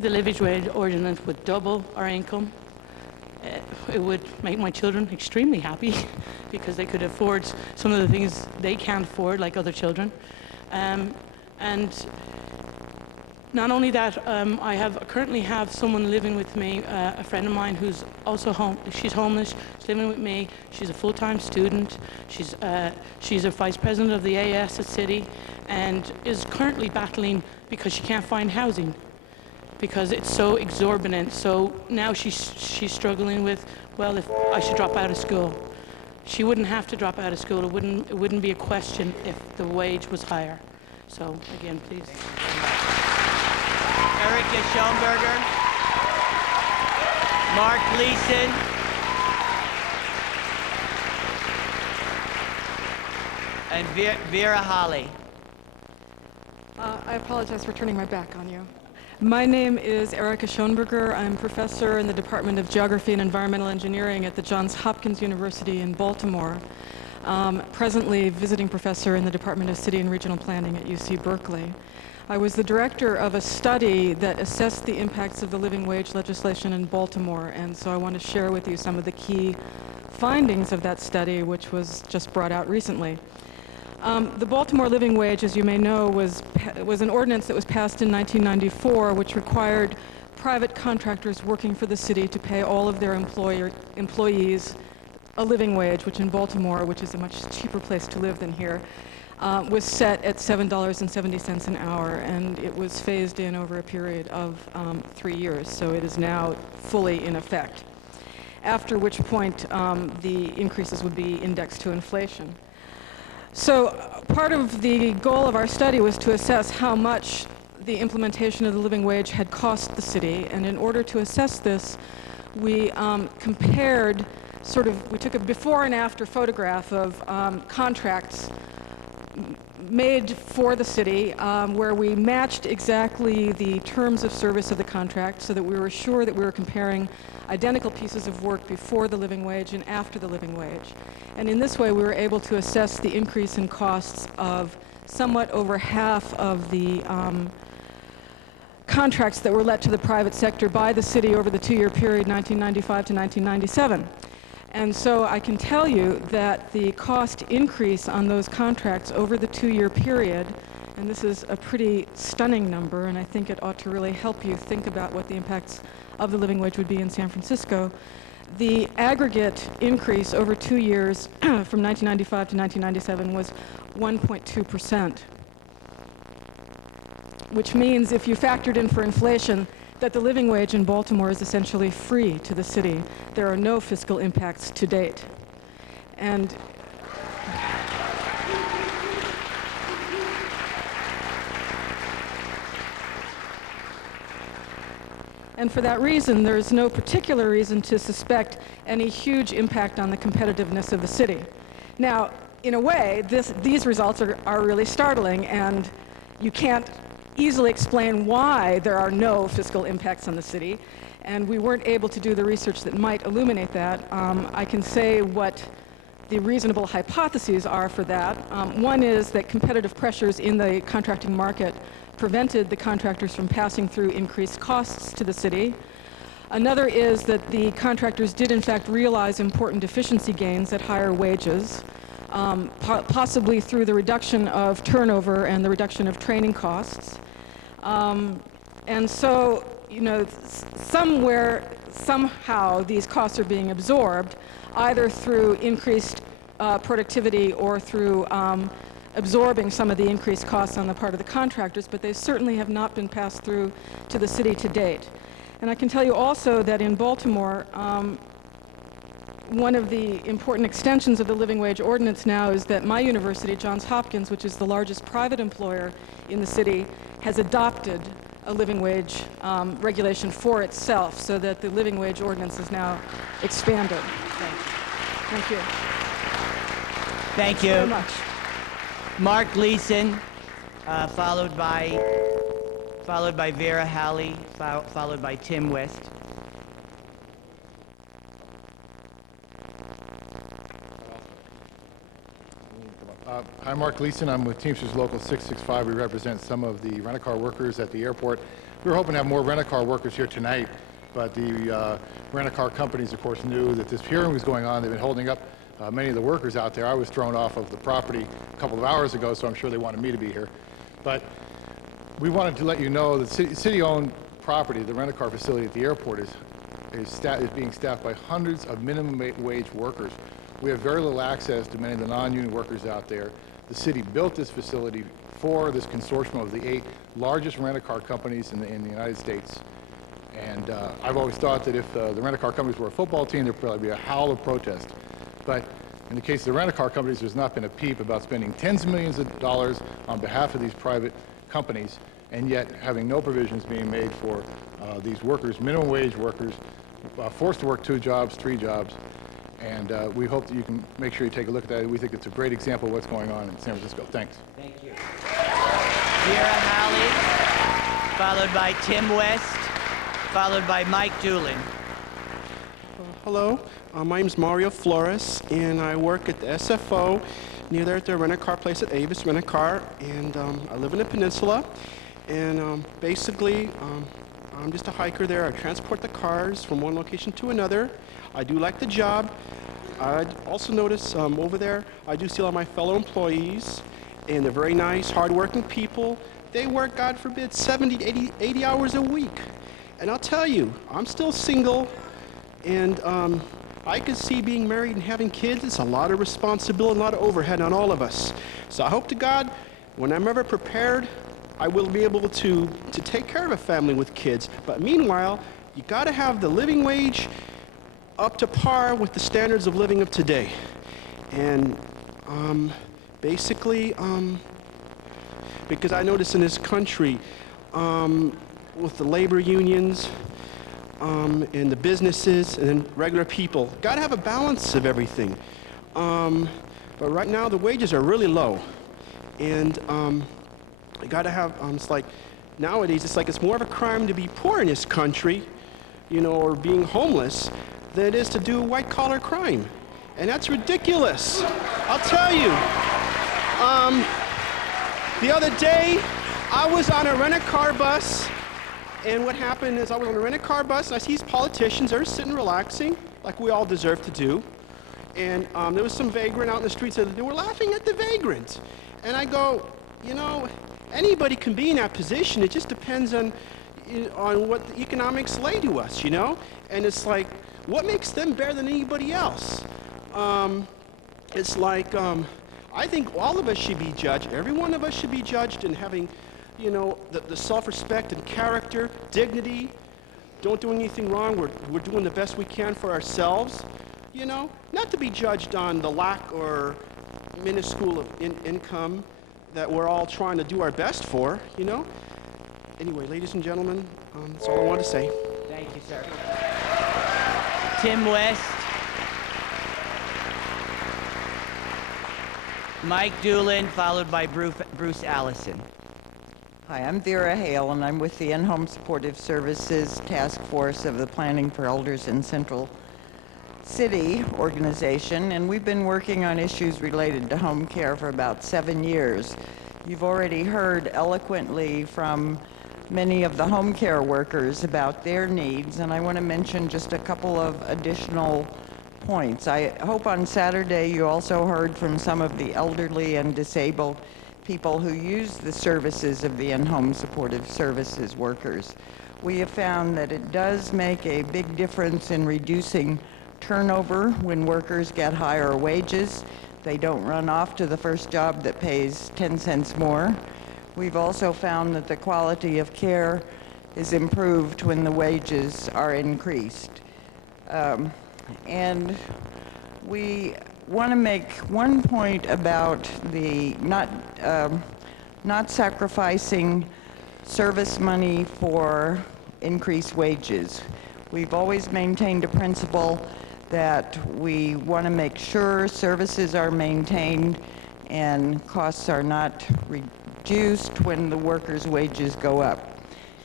the living wage ordinance would double our income. It would make my children extremely happy because they could afford some of the things they can't afford, like other children. And not only that, I currently have someone living with me, a friend of mine who's also she's homeless, she's living with me, she's a full-time student, she's a vice president of the AS at City, and is currently battling because she can't find housing, because it's so exorbitant. So now she's struggling with, well, if I should drop out of school. She wouldn't have to drop out of school. It wouldn't be a question if the wage was higher. So again, please. Erica Schoenberger, Mark Leeson, and Vera Holly. I apologize for turning my back on you. My name is Erica Schoenberger. I'm professor in the Department of Geography and Environmental Engineering at the Johns Hopkins University in Baltimore. Presently visiting professor in the Department of City and Regional Planning at UC Berkeley. I was the director of a study that assessed the impacts of the living wage legislation in Baltimore, and so I want to share with you some of the key findings of that study, which was just brought out recently. The Baltimore living wage, as you may know, was an ordinance that was passed in 1994, which required private contractors working for the city to pay all of their employees a living wage, which in Baltimore, which is a much cheaper place to live than here, was set at $7.70 an hour, and it was phased in over a period of 3 years, so it is now fully in effect, after which point the increases would be indexed to inflation. So part of the goal of our study was to assess how much the implementation of the living wage had cost the city, and in order to assess this, we compared we took a before and after photograph of contracts made for the city, where we matched exactly the terms of service of the contract so that we were sure that we were comparing identical pieces of work before the living wage and after the living wage. And in this way, we were able to assess the increase in costs of somewhat over half of the contracts that were let to the private sector by the city over the 2-year period, 1995 to 1997. And so I can tell you that the cost increase on those contracts over the 2-year period, and this is a pretty stunning number, and I think it ought to really help you think about what the impacts of the living wage would be in San Francisco. The aggregate increase over 2 years from 1995 to 1997 was 1.2%, which means if you factored in for inflation that the living wage in Baltimore is essentially free to the city. There are no fiscal impacts to date. And for that reason, there's no particular reason to suspect any huge impact on the competitiveness of the city. Now, in a way, these results are really startling, and you can't easily explain why there are no fiscal impacts on the city, and we weren't able to do the research that might illuminate that. I can say what the reasonable hypotheses are for that. One is that competitive pressures in the contracting market prevented the contractors from passing through increased costs to the city. Another is that the contractors did in fact realize important efficiency gains at higher wages, possibly through the reduction of turnover and the reduction of training costs. And so, you know, somehow these costs are being absorbed, either through increased productivity or through absorbing some of the increased costs on the part of the contractors, but they certainly have not been passed through to the city to date. And I can tell you also that in Baltimore, one of the important extensions of the living wage ordinance now is that my university, Johns Hopkins, which is the largest private employer in the city, has adopted a living wage regulation for itself, so that the living wage ordinance is now expanded. Thank you. Thank you. Very much. Mark Gleason, followed by Vera Halley, followed by Tim West. I'm Mark Gleason. I'm with Teamsters Local 665. We represent some of the rent-a-car workers at the airport. We were hoping to have more rent-a-car workers here tonight, but the rent-a-car companies, of course, knew that this hearing was going on. They've been holding up many of the workers out there. I was thrown off of the property a couple of hours ago, so I'm sure they wanted me to be here. But we wanted to let you know that city-owned property, the rent-a-car facility at the airport, is being staffed by hundreds of minimum wage workers. We have very little access to many of the non-union workers out there. The city built this facility for this consortium of the 8 largest rent-a-car companies in the United States. And I've always thought that if the rent-a-car companies were a football team, there'd probably be a howl of protest. But in the case of the rent-a-car companies, there's not been a peep about spending tens of millions of dollars on behalf of these private companies, and yet having no provisions being made for these workers, minimum wage workers, forced to work 2 jobs, 3 jobs. And we hope that you can make sure you take a look at that. We think it's a great example of what's going on in San Francisco. Thanks. Thank you. Vera Halley, followed by Tim West, followed by Mike Doolin. Hello, my name is Mario Flores, and I work at the SFO near there at the rent-a-car place at Avis Rent-a-Car, and I live in the peninsula. And basically, I'm just a hiker there. I transport the cars from one location to another. I do like the job. I also notice over there, I do see a lot of my fellow employees, and they're very nice, hardworking people. They work, God forbid, 70 to 80 hours a week. And I'll tell you, I'm still single, and I could see being married and having kids. It's a lot of responsibility, a lot of overhead on all of us. So I hope to God, when I'm ever prepared, I will be able to take care of a family with kids. But meanwhile, you got to have the living wage up to par with the standards of living of today. And basically, because I notice in this country, with the labor unions, and the businesses and regular people, got to have a balance of everything. But right now, the wages are really low. And you got to have, it's like, nowadays, it's like it's more of a crime to be poor in this country, you know, or being homeless, than it is to do white-collar crime. And that's ridiculous. I'll tell you. The other day, I was on a rent-a-car bus, and what happened is I was on a rent-a-car bus, and I see these politicians, they're sitting relaxing, like we all deserve to do. And there was some vagrant out in the streets, and they were laughing at the vagrant. And I go, you know, anybody can be in that position. It just depends on what the economics lay to us, you know? And it's like, what makes them better than anybody else? It's like, I think all of us should be judged. Every one of us should be judged in having, you know, the self-respect and character, dignity. Don't do anything wrong. We're doing the best we can for ourselves, you know? Not to be judged on the lack or minuscule of income that we're all trying to do our best for, you know? Anyway, ladies and gentlemen, that's all I want to say. Thank you, sir. Tim West. Mike Doolin, followed by Bruce Allison. Hi, I'm Vera Hale, and I'm with the In-Home Supportive Services Task Force of the Planning for Elders in Central City organization, and we've been working on issues related to home care for about 7 years. You've already heard eloquently from many of the home care workers about their needs, and I want to mention just a couple of additional points. I hope on Saturday you also heard from some of the elderly and disabled people who use the services of the In-Home Supportive Services workers. We have found that it does make a big difference in reducing turnover when workers get higher wages. They don't run off to the first job that pays 10 cents more. We've also found that the quality of care is improved when the wages are increased. And we want to make one point about the not sacrificing service money for increased wages. We've always maintained a principle that we want to make sure services are maintained and costs are not reduced when the workers' wages go up.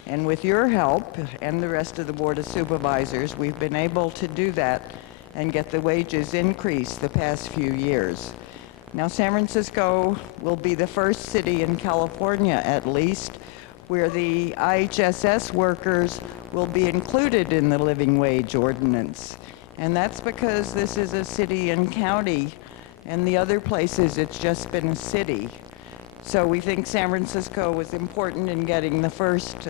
And with your help and the rest of the Board of Supervisors, we've been able to do that and get the wages increased the past few years. Now, San Francisco will be the first city in California, at least, where the IHSS workers will be included in the living wage ordinance. And that's because this is a city and county, and the other places it's just been a city. So we think San Francisco was important in getting the first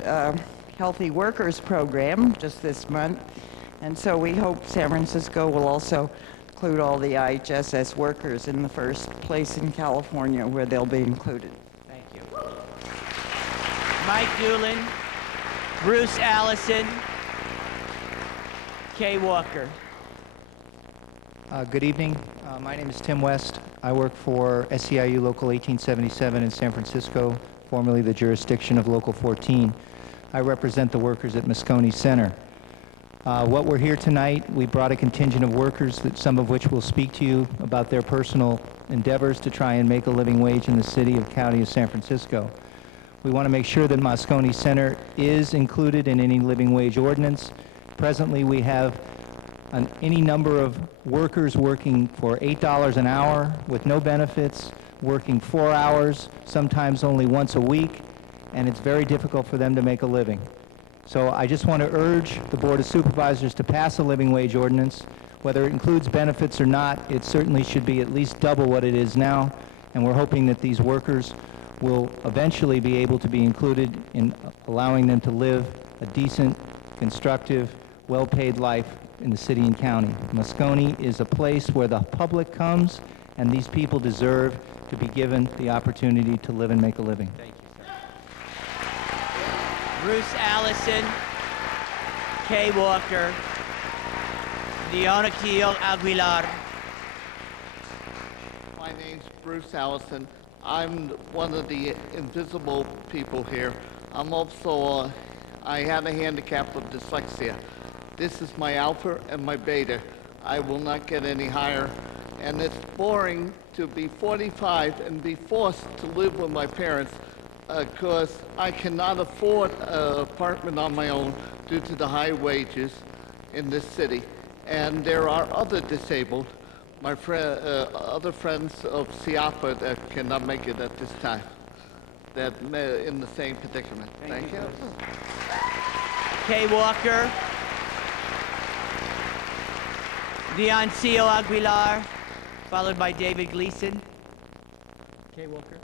Healthy Workers program just this month. And so we hope San Francisco will also include all the IHSS workers in the first place in California where they'll be included. Thank you. Mike Doolin, Bruce Allison, Kay Walker. Good evening. My name is Tim West. I work for SEIU Local 1877 in San Francisco, formerly the jurisdiction of Local 14. I represent the workers at Moscone Center. What we're here tonight, we brought a contingent of workers, some of which will speak to you about their personal endeavors to try and make a living wage in the city and county of San Francisco. We want to make sure that Moscone Center is included in any living wage ordinance. Presently, we have any number of workers working for $8 an hour with no benefits, working 4 hours, sometimes only once a week, and it's very difficult for them to make a living. So I just want to urge the Board of Supervisors to pass a living wage ordinance. Whether it includes benefits or not, it certainly should be at least double what it is now, and we're hoping that these workers will eventually be able to be included in allowing them to live a decent, constructive, well-paid life in the city and county. Moscone is a place where the public comes, and these people deserve to be given the opportunity to live and make a living. Thank you, sir. Bruce Allison, Kay Walker, Leona Keel Aguilar. My name's Bruce Allison. I'm one of the invisible people here. I'm also, I have a handicap of dyslexia. This is my alpha and my beta. I will not get any higher, and it's boring to be 45 and be forced to live with my parents because I cannot afford an apartment on my own due to the high wages in this city. And there are other disabled, my other friends of SIAPA that cannot make it at this time, that in the same predicament. Thank you. Kay Walker. Dioncio Aguilar, followed by David Gleason. Kay Walker.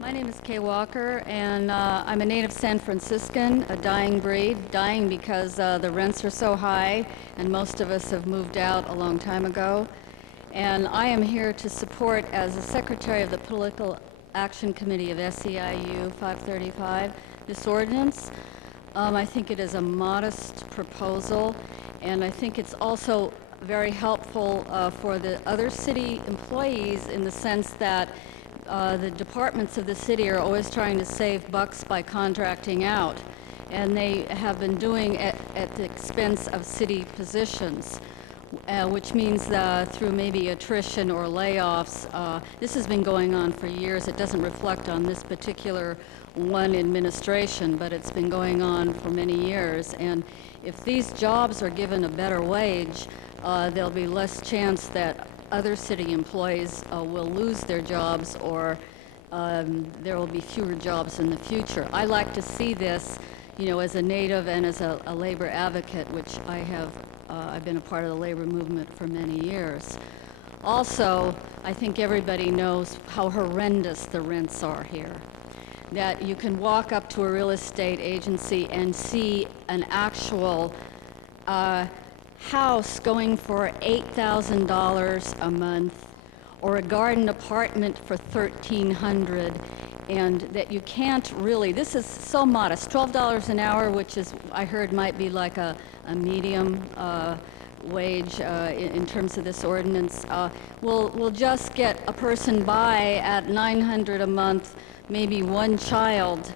My name is Kay Walker, and I'm a native San Franciscan, a dying breed, dying because the rents are so high, and most of us have moved out a long time ago. And I am here to support, as the Secretary of the Political Action Committee of SEIU 535, this ordinance. I think it is a modest proposal, and I think it's also very helpful for the other city employees in the sense that the departments of the city are always trying to save bucks by contracting out, and they have been doing it at the expense of city positions, which means through maybe attrition or layoffs. This has been going on for years. It doesn't reflect on this particular one administration, but it's been going on for many years. And if these jobs are given a better wage, there'll be less chance that other city employees will lose their jobs, or there will be fewer jobs in the future. I like to see this, you know, as a native and as a labor advocate, which I have, I've been a part of the labor movement for many years. Also, I think everybody knows how horrendous the rents are here. That you can walk up to a real estate agency and see an actual house going for $8,000 a month, or a garden apartment for $1,300, and that you can't really, this is so modest, $12 an hour, which is, I heard, might be like a medium wage in terms of this ordinance, will just get a person by at $900 a month, maybe one child,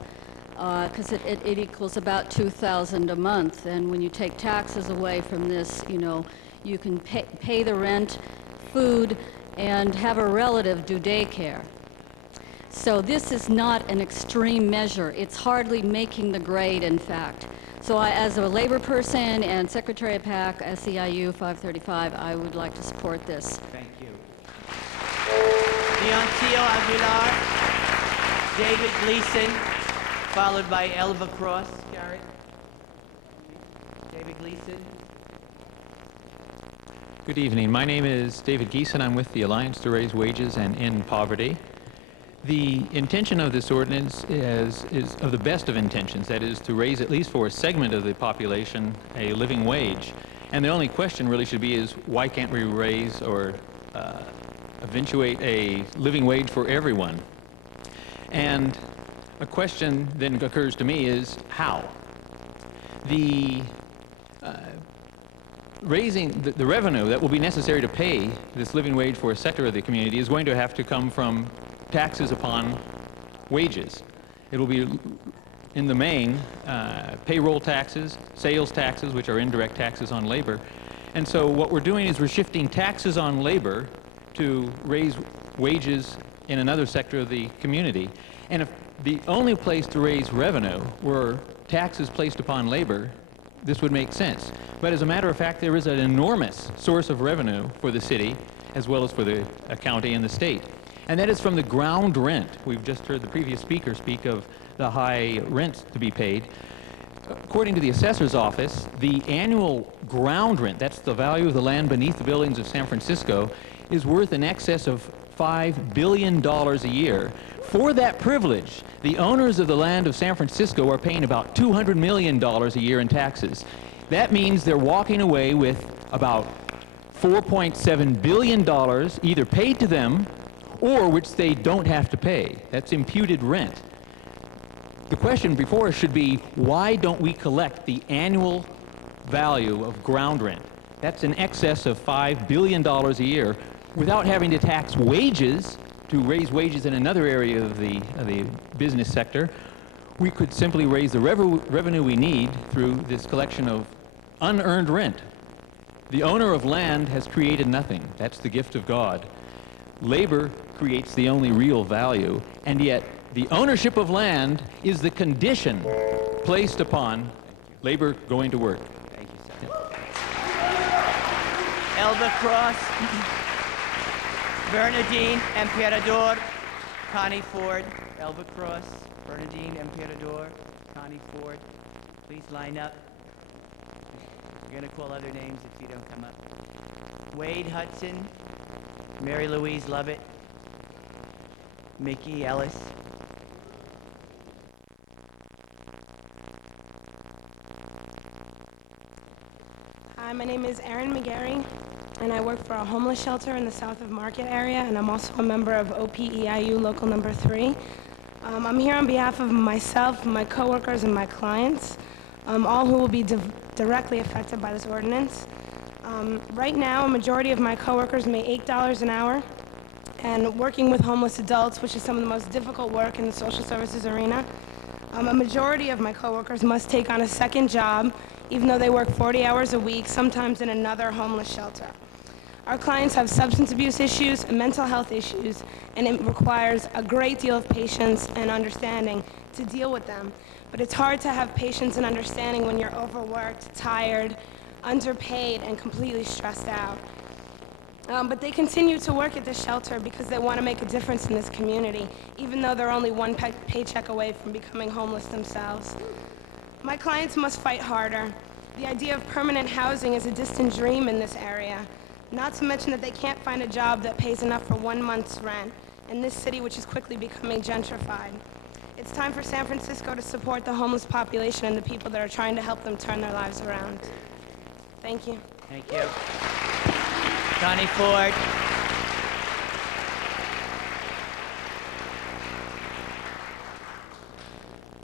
because it equals about $2,000 a month. And when you take taxes away from this, you know, you can pay the rent, food, and have a relative do daycare. So this is not an extreme measure. It's hardly making the grade, in fact. So as a labor person and Secretary of PAC, SEIU 535, I would like to support this. Thank you. Dioncio Aguilar, David Gleason, followed by Elva Cross. Garrett. David Gleason. Good evening. My name is David Geeson. I'm with the Alliance to Raise Wages and End Poverty. The intention of this ordinance is of the best of intentions, that is to raise, at least for a segment of the population, a living wage. And the only question really should be is, why can't we raise or eventuate a living wage for everyone? And a question then occurs to me is, how? The raising the revenue that will be necessary to pay this living wage for a sector of the community is going to have to come from taxes upon wages. It will be, in the main, payroll taxes, sales taxes, which are indirect taxes on labor. And so what we're doing is we're shifting taxes on labor to raise wages in another sector of the community. And if the only place to raise revenue were taxes placed upon labor, this would make sense. But as a matter of fact, there is an enormous source of revenue for the city, as well as for the county and the state. And that is from the ground rent. We've just heard the previous speaker speak of the high rents to be paid. According to the assessor's office, the annual ground rent, that's the value of the land beneath the buildings of San Francisco, is worth in excess of $5 billion a year. For that privilege, the owners of the land of San Francisco are paying about $200 million a year in taxes. That means they're walking away with about $4.7 billion either paid to them or which they don't have to pay. That's imputed rent. The question before us should be, why don't we collect the annual value of ground rent? That's in excess of $5 billion a year without having to tax wages to raise wages in another area of the business sector. We could simply raise the revenue we need through this collection of unearned rent. The owner of land has created nothing. That's the gift of God. Labor creates the only real value, and yet the ownership of land is the condition placed upon labor going to work. Thank you, sir. Elba Cross, Bernardine Emperador, Connie Ford. Elba Cross, Bernardine Emperador, Connie Ford. Please line up. We're going to call other names if you don't come up. Wade Hudson, Mary Louise Lovett, Mickey Ellis. Hi, my name is Erin McGarry, and I work for a homeless shelter in the south of Market area, and I'm also a member of OPEIU Local Number 3. I'm here on behalf of myself, my coworkers, and my clients, all who will be directly affected by this ordinance. Right now, a majority of my coworkers make $8 an hour, and working with homeless adults, which is some of the most difficult work in the social services arena, a majority of my coworkers must take on a second job, even though they work 40 hours a week, sometimes in another homeless shelter. Our clients have substance abuse issues and mental health issues, and it requires a great deal of patience and understanding to deal with them. But it's hard to have patience and understanding when you're overworked, tired, underpaid, and completely stressed out. But they continue to work at the shelter because they want to make a difference in this community, even though they're only one paycheck away from becoming homeless themselves. My clients must fight harder. The idea of permanent housing is a distant dream in this area, not to mention that they can't find a job that pays enough for 1 month's rent in this city, which is quickly becoming gentrified. It's time for San Francisco to support the homeless population and the people that are trying to help them turn their lives around. Thank you. Thank you. Connie Ford.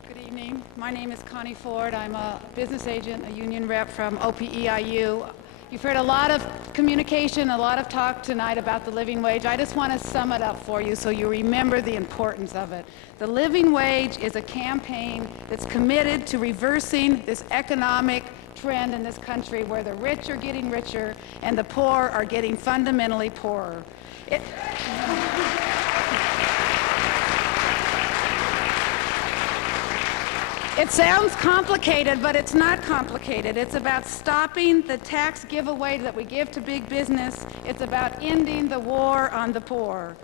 Good evening. My name is Connie Ford. I'm a business agent, a union rep from OPEIU. You've heard a lot of communication, a lot of talk tonight about the living wage. I just want to sum it up for you so you remember the importance of it. The living wage is a campaign that's committed to reversing this economic trend in this country where the rich are getting richer and the poor are getting fundamentally poorer. It sounds complicated, but it's not complicated. It's about stopping the tax giveaway that we give to big business. It's about ending the war on the poor.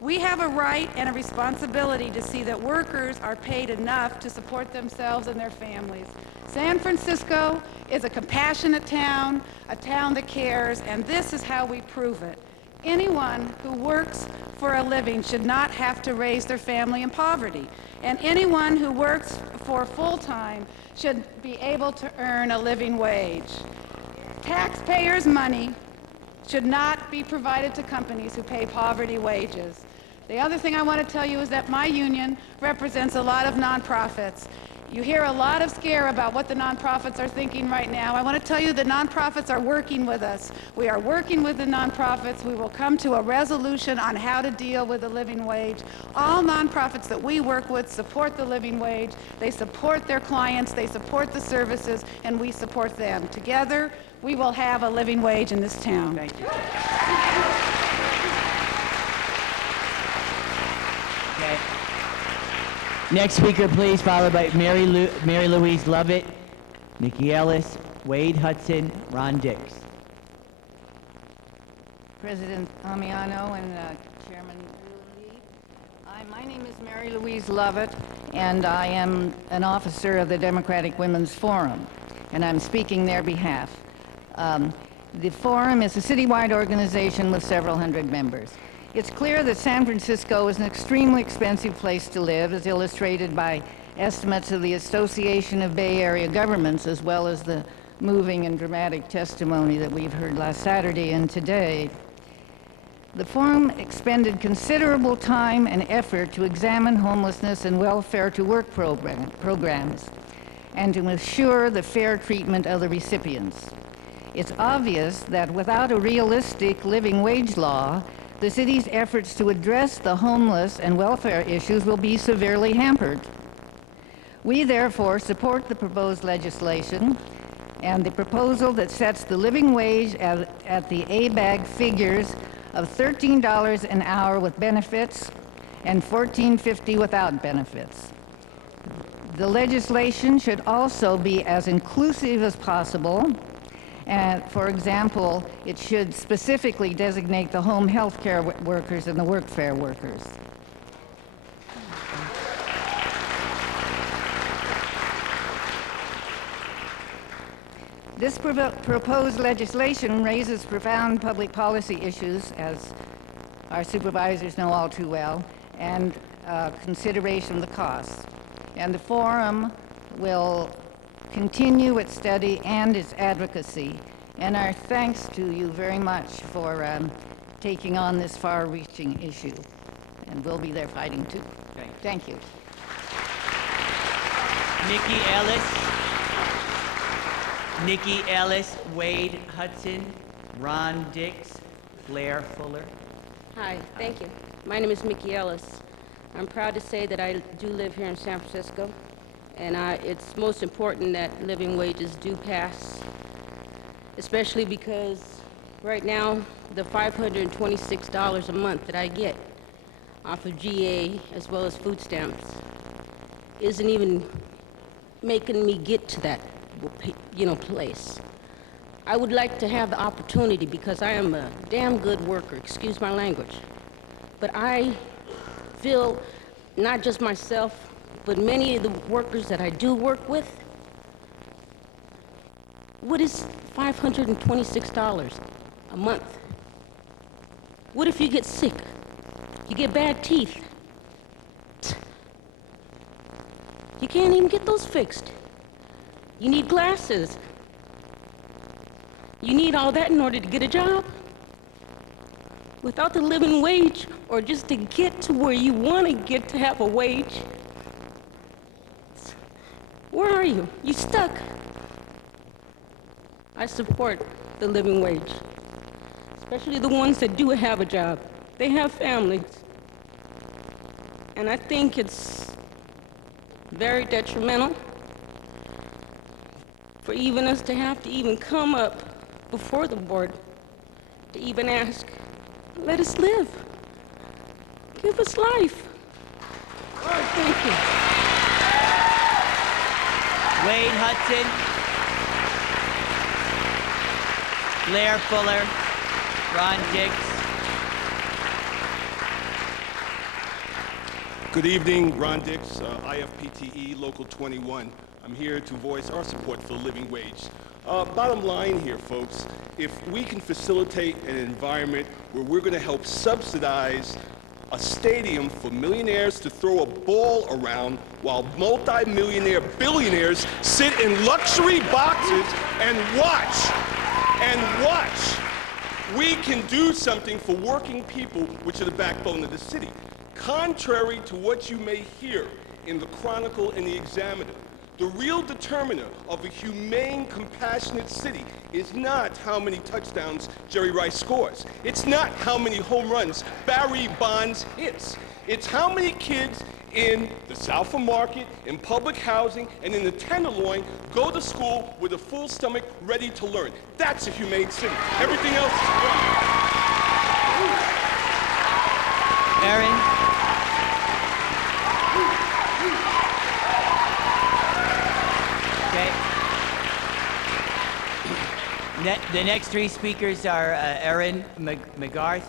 We have a right and a responsibility to see that workers are paid enough to support themselves and their families. San Francisco is a compassionate town, a town that cares, and this is how we prove it. Anyone who works for a living should not have to raise their family in poverty. And anyone who works for full-time should be able to earn a living wage. Taxpayers' money should not be provided to companies who pay poverty wages. The other thing I want to tell you is that my union represents a lot of nonprofits. You hear a lot of scare about what the nonprofits are thinking right now. I want to tell you the nonprofits are working with us. We are working with the nonprofits. We will come to a resolution on how to deal with the living wage. All nonprofits that we work with support the living wage. They support their clients. They support the services, and we support them. Together, we will have a living wage in this town. Thank you. Okay. Next speaker, please, followed by Mary Louise Lovett, Nikki Ellis, Wade Hudson, Ron Dix. President Amiano and Chairman Lee. My name is Mary Louise Lovett, and I am an officer of the Democratic Women's Forum, and I'm speaking their behalf. The Forum is a citywide organization with several hundred members. It's clear that San Francisco is an extremely expensive place to live, as illustrated by estimates of the Association of Bay Area Governments, as well as the moving and dramatic testimony that we've heard last Saturday and today. The Forum expended considerable time and effort to examine homelessness and welfare to work programs and to ensure the fair treatment of the recipients. It's obvious that without a realistic living wage law, the city's efforts to address the homeless and welfare issues will be severely hampered. We therefore support the proposed legislation and the proposal that sets the living wage at the ABAG figures of $13 an hour with benefits and $14.50 without benefits. The legislation should also be as inclusive as possible. And for example, it should specifically designate the home health care workers and the workfare workers. This proposed legislation raises profound public policy issues, as our supervisors know all too well, and consideration of the costs. And the forum will continue its study and its advocacy. And our thanks to you very much for taking on this far-reaching issue. And we'll be there fighting too. Thank you. Nikki Ellis, Wade Hudson, Ron Dix, Blair Fuller. Hi, thank you. My name is Mickey Ellis. I'm proud to say that I do live here in San Francisco, and it's most important that living wages do pass, especially because right now the $526 a month that I get off of GA as well as food stamps isn't even making me get to that place. I would like to have the opportunity, because I am a damn good worker, excuse my language, but I feel not just myself, but many of the workers that I do work with. What is $526 a month? What if you get sick? You get bad teeth? You can't even get those fixed. You need glasses. You need all that in order to get a job. Without the living wage, or just to get to where you want to get to have a wage, where are you? You stuck. I support the living wage, especially the ones that do have a job. They have families. And I think it's very detrimental for even us to have to even come up before the board to even ask, let us live. Give us life. Oh, thank you. Wade Hudson, Blair Fuller, Ron Dix. Good evening, Ron Dix, IFPTE Local 21. I'm here to voice our support for the living wage. Bottom line here, folks, if we can facilitate an environment where we're going to help subsidize a stadium for millionaires to throw a ball around while multi-millionaire billionaires sit in luxury boxes and watch, we can do something for working people, which are the backbone of the city. Contrary to what you may hear in the Chronicle and the Examiner, the real determiner of a humane, compassionate city is not how many touchdowns Jerry Rice scores. It's not how many home runs Barry Bonds hits. It's how many kids in the South of Market, in public housing, and in the Tenderloin go to school with a full stomach ready to learn. That's a humane city. Everything else is wrong. Aaron? The next three speakers are Erin McGarth,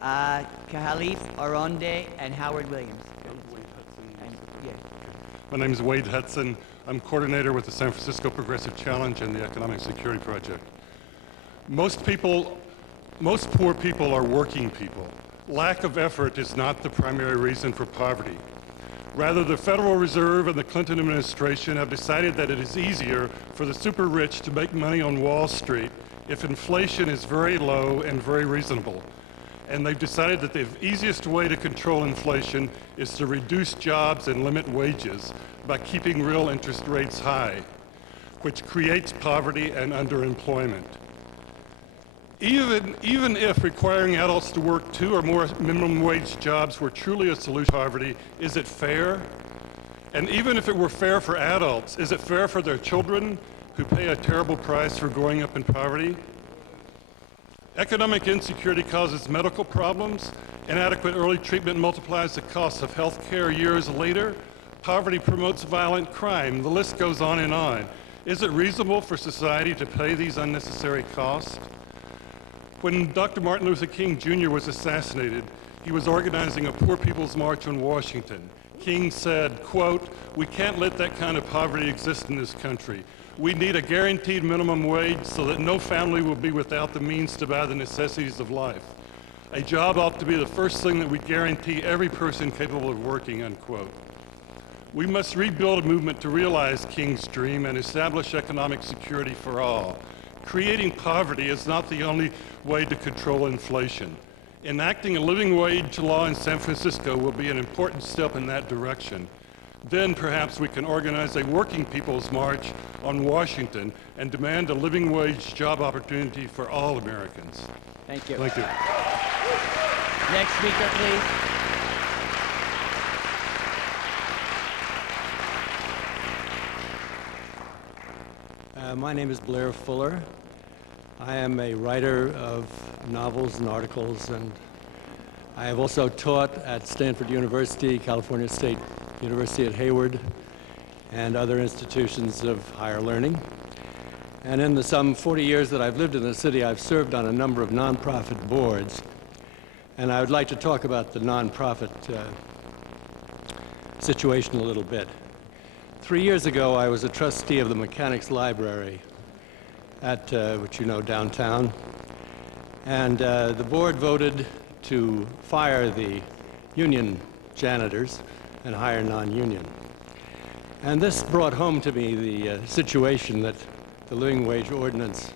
Kahalif Aronde, and Howard Williams. My name is Wade Hudson. I'm coordinator with the San Francisco Progressive Challenge and the Economic Security Project. Most poor people are working people. Lack of effort is not the primary reason for poverty. Rather, the Federal Reserve and the Clinton administration have decided that it is easier for the super rich to make money on Wall Street if inflation is very low and very reasonable. And they've decided that the easiest way to control inflation is to reduce jobs and limit wages by keeping real interest rates high, which creates poverty and underemployment. Even if requiring adults to work 2 or more minimum wage jobs were truly a solution to poverty, is it fair? And even if it were fair for adults, is it fair for their children, who pay a terrible price for growing up in poverty. Economic insecurity causes medical problems. Inadequate early treatment multiplies the cost of health care years later. Poverty promotes violent crime. The list goes on and on. Is it reasonable for society to pay these unnecessary costs? When Dr. Martin Luther King Jr. was assassinated, he was organizing a Poor People's March on Washington. King said, quote, "We can't let that kind of poverty exist in this country. We need a guaranteed minimum wage so that no family will be without the means to buy the necessities of life. A job ought to be the first thing that we guarantee every person capable of working," unquote. We must rebuild a movement to realize King's dream and establish economic security for all. Creating poverty is not the only way to control inflation. Enacting a living wage law in San Francisco will be an important step in that direction. Then perhaps we can organize a working people's march on Washington and demand a living wage job opportunity for all Americans. Thank you. Thank you. Next speaker, please. My name is Blair Fuller. I am a writer of novels and articles, and I have also taught at Stanford University, California State University at Hayward, and other institutions of higher learning. And in the some 40 years that I've lived in the city, I've served on a number of nonprofit boards. And I would like to talk about the nonprofit situation a little bit. 3 years ago, I was a trustee of the Mechanics Library at, which you know, downtown. And the board voted to fire the union janitors and hire non-union. And this brought home to me the situation that the living wage ordinance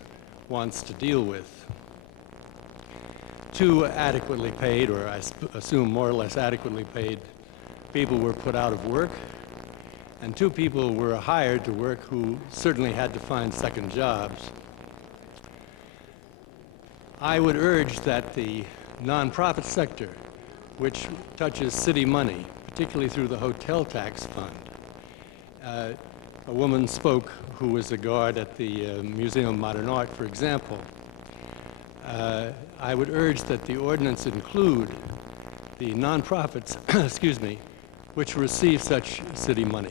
wants to deal with. 2 adequately paid, or I assume more or less adequately paid, people were put out of work, and 2 people were hired to work who certainly had to find second jobs. I would urge that the nonprofit sector, which touches city money, particularly through the hotel tax fund. A woman spoke who was a guard at the Museum of Modern Art, for example. I would urge that the ordinance include the nonprofits, excuse me, which receive such city money.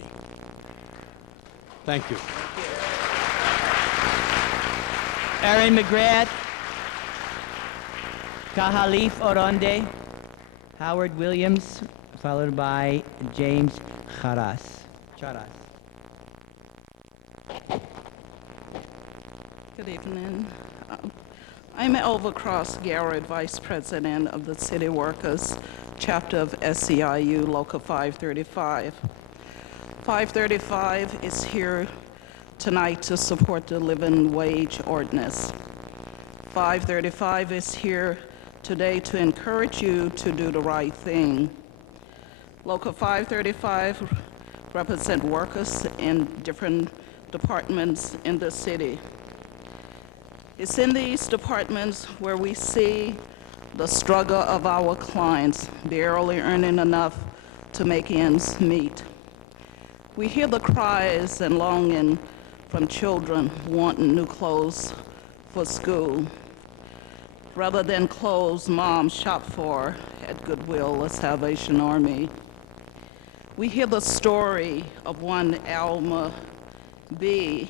Thank you. Aaron McGrath, Kahalif Oronde, Howard Williams, followed by James Charas. Good evening. I'm Elva Cross Garrett, Vice President of the City Workers Chapter of SEIU Local 535. 535 is here tonight to support the living wage ordinance. 535 is here today to encourage you to do the right thing. Local 535 represent workers in different departments in the city. It's in these departments where we see the struggle of our clients barely earning enough to make ends meet. We hear the cries and longing from children wanting new clothes for school. Rather than clothes mom shop for at Goodwill or Salvation Army. We hear the story of one Alma B.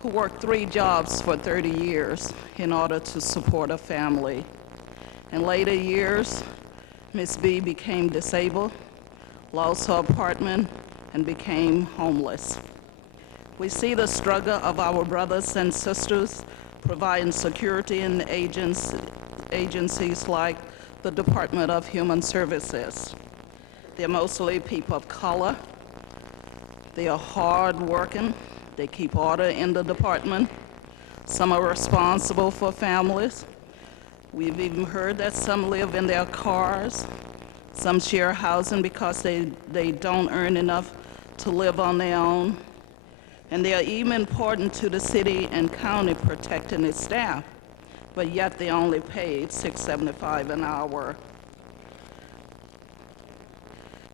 who worked 3 jobs for 30 years in order to support a family. In later years, Ms. B became disabled, lost her apartment, and became homeless. We see the struggle of our brothers and sisters providing security in agencies like the Department of Human Services. They're mostly people of color. They are hard-working. They keep order in the department. Some are responsible for families. We've even heard that some live in their cars. Some share housing because they don't earn enough to live on their own. And they are even important to the city and county protecting its staff, but yet they only paid $6.75 an hour.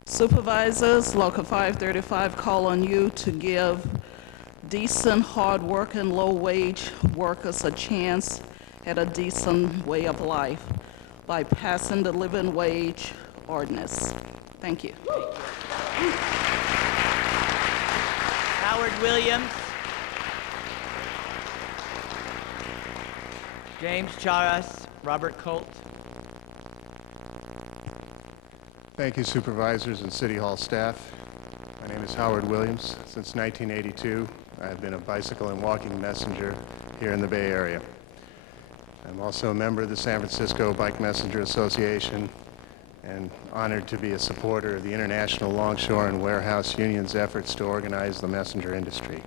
Supervisors, Local 535 call on you to give decent, hard-working, low-wage workers a chance at a decent way of life by passing the living wage ordinance. Thank you. Howard Williams. James Charas, Robert Colt. Thank you, supervisors and City Hall staff. My name is Howard Williams. Since 1982, I've been a bicycle and walking messenger here in the Bay Area. I'm also a member of the San Francisco Bike Messenger Association and honored to be a supporter of the International Longshore and Warehouse Union's efforts to organize the messenger industry.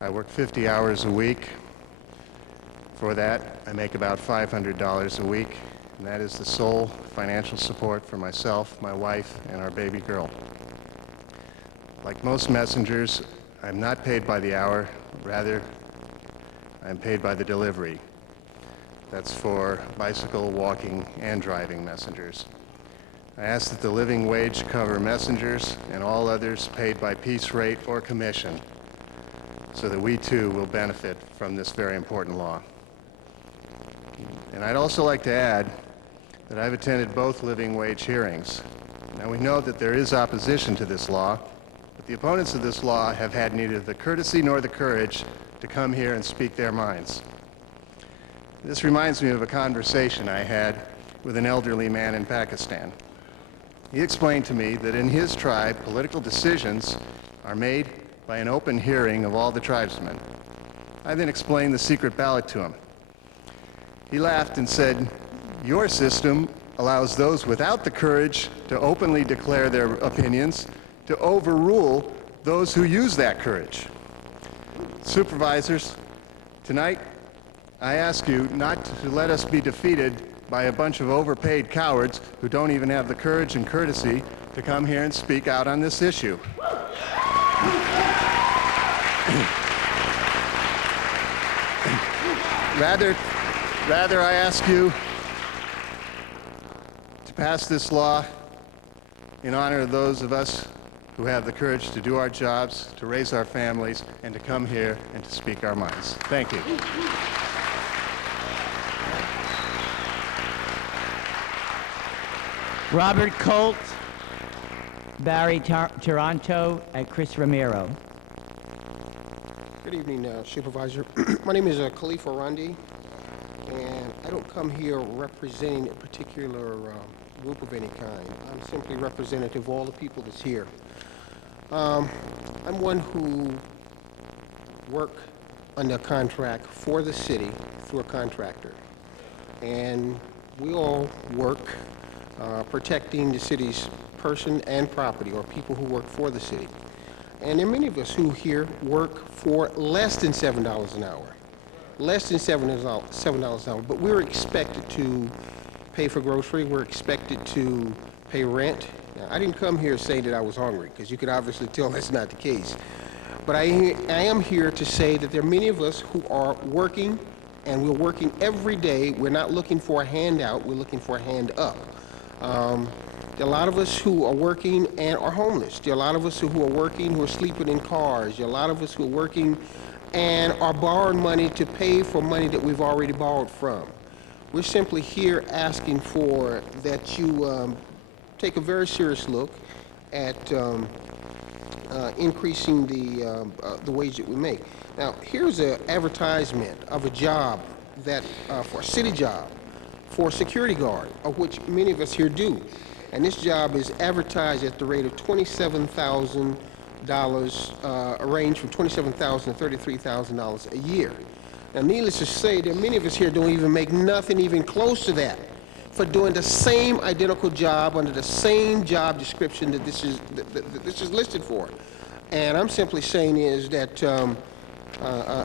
I work 50 hours a week. For that, I make about $500 a week, and that is the sole financial support for myself, my wife, and our baby girl. Like most messengers, I'm not paid by the hour, rather, I'm paid by the delivery. That's for bicycle, walking, and driving messengers. I ask that the living wage cover messengers and all others paid by piece rate or commission, so that we too will benefit from this very important law. And I'd also like to add that I've attended both living wage hearings. Now we know that there is opposition to this law, but the opponents of this law have had neither the courtesy nor the courage to come here and speak their minds. This reminds me of a conversation I had with an elderly man in Pakistan. He explained to me that in his tribe, political decisions are made by an open hearing of all the tribesmen. I then explained the secret ballot to him. He laughed and said, "Your system allows those without the courage to openly declare their opinions to overrule those who use that courage." Supervisors, tonight I ask you not to let us be defeated by a bunch of overpaid cowards who don't even have the courage and courtesy to come here and speak out on this issue. Rather, I ask you to pass this law in honor of those of us who have the courage to do our jobs, to raise our families, and to come here and to speak our minds. Thank you. Robert Colt, Barry Taranto, and Chris Romero. Good evening, Supervisor. My name is Khalifa Randi, and I don't come here representing a particular group of any kind. I'm simply representative of all the people that's here. I'm one who work under contract for the city through a contractor, and we all work protecting the city's person and property, or people who work for the city. And there are many of us who here work for less than $7 an hour. Less than $7 an hour, but we're expected to pay for grocery, we're expected to pay rent. Now, I didn't come here saying that I was hungry, because you could obviously tell that's not the case. But I am here to say that there are many of us who are working, and we're working every day. We're not looking for a handout, we're looking for a hand up. There are a lot of us who are working and are homeless. There are a lot of us who are working who are sleeping in cars. There are a lot of us who are working and are borrowing money to pay for money that we've already borrowed from. We're simply here asking for that you take a very serious look at increasing the wage that we make. Now, here's an advertisement of a job that for a city job, for a security guard, of which many of us here do. And this job is advertised at the rate of $27,000, a range from $27,000 to $33,000 a year. Now, needless to say, there are many of us here don't even make nothing even close to that for doing the same identical job under the same job description that this is listed for. And I'm simply saying is that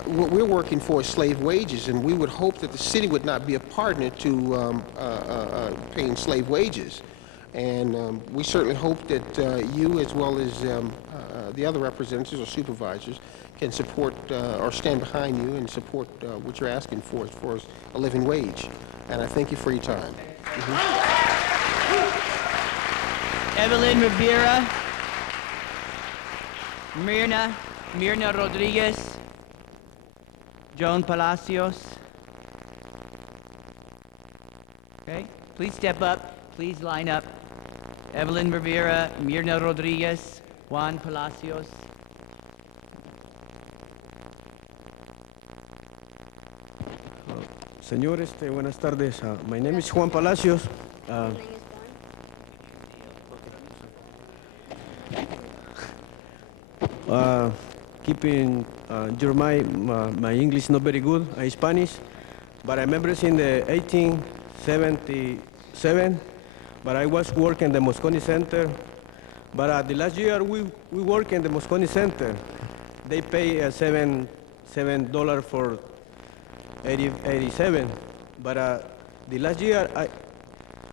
what we're working for is slave wages, and we would hope that the city would not be a partner to paying slave wages. And we certainly hope that you, as well as the other representatives or supervisors, can support or stand behind you and support what you're asking for as far as a living wage. And I thank you for your time. Evelyn Rivera. Mirna Rodriguez, Joan Palacios. Okay, please step up, please line up. Evelyn Rivera, Mirna Rodriguez, Juan Palacios. Señor, buenas tardes. My name is Juan Palacios. Keeping my English not very good, Spanish, but I remember in the 1877, but I was working in the Moscone Center. But the last year we work in the Moscone Center. They pay $7 for 87. But the last year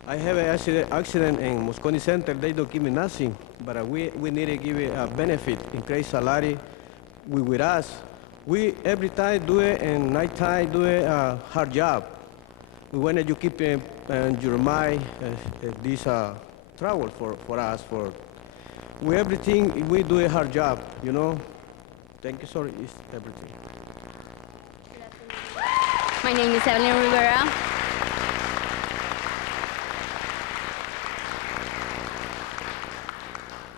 I have an accident in Moscone Center. They don't give me nothing. But we need to give it a benefit, increase salary with us. We every time do it, and night time do it a hard job. We want you keep in your mind this trouble for us. We everything we do a hard job, you know. Thank you, sorry, it's everything. My name is Evelyn Rivera.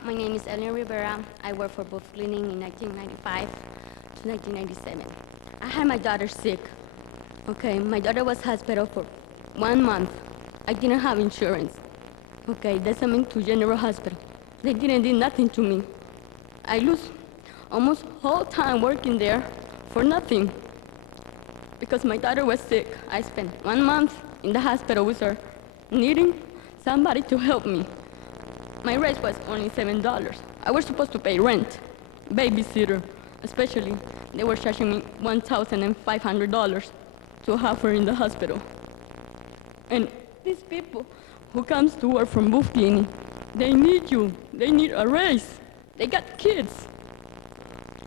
My name is Evelyn Rivera. I worked for Booth Cleaning in 1995 to 1997. I had my daughter sick. Okay, my daughter was hospital for 1 month. I didn't have insurance. Okay, they sent me to General Hospital. They didn't do nothing to me. I lose almost whole time working there for nothing. Because my daughter was sick, I spent 1 month in the hospital with her, needing somebody to help me. My rate was only $7. I was supposed to pay rent, babysitter, especially. They were charging me $1,500 to have her in the hospital. And these people who comes to work from Booth Cleaning, they need you. They need a raise. They got kids.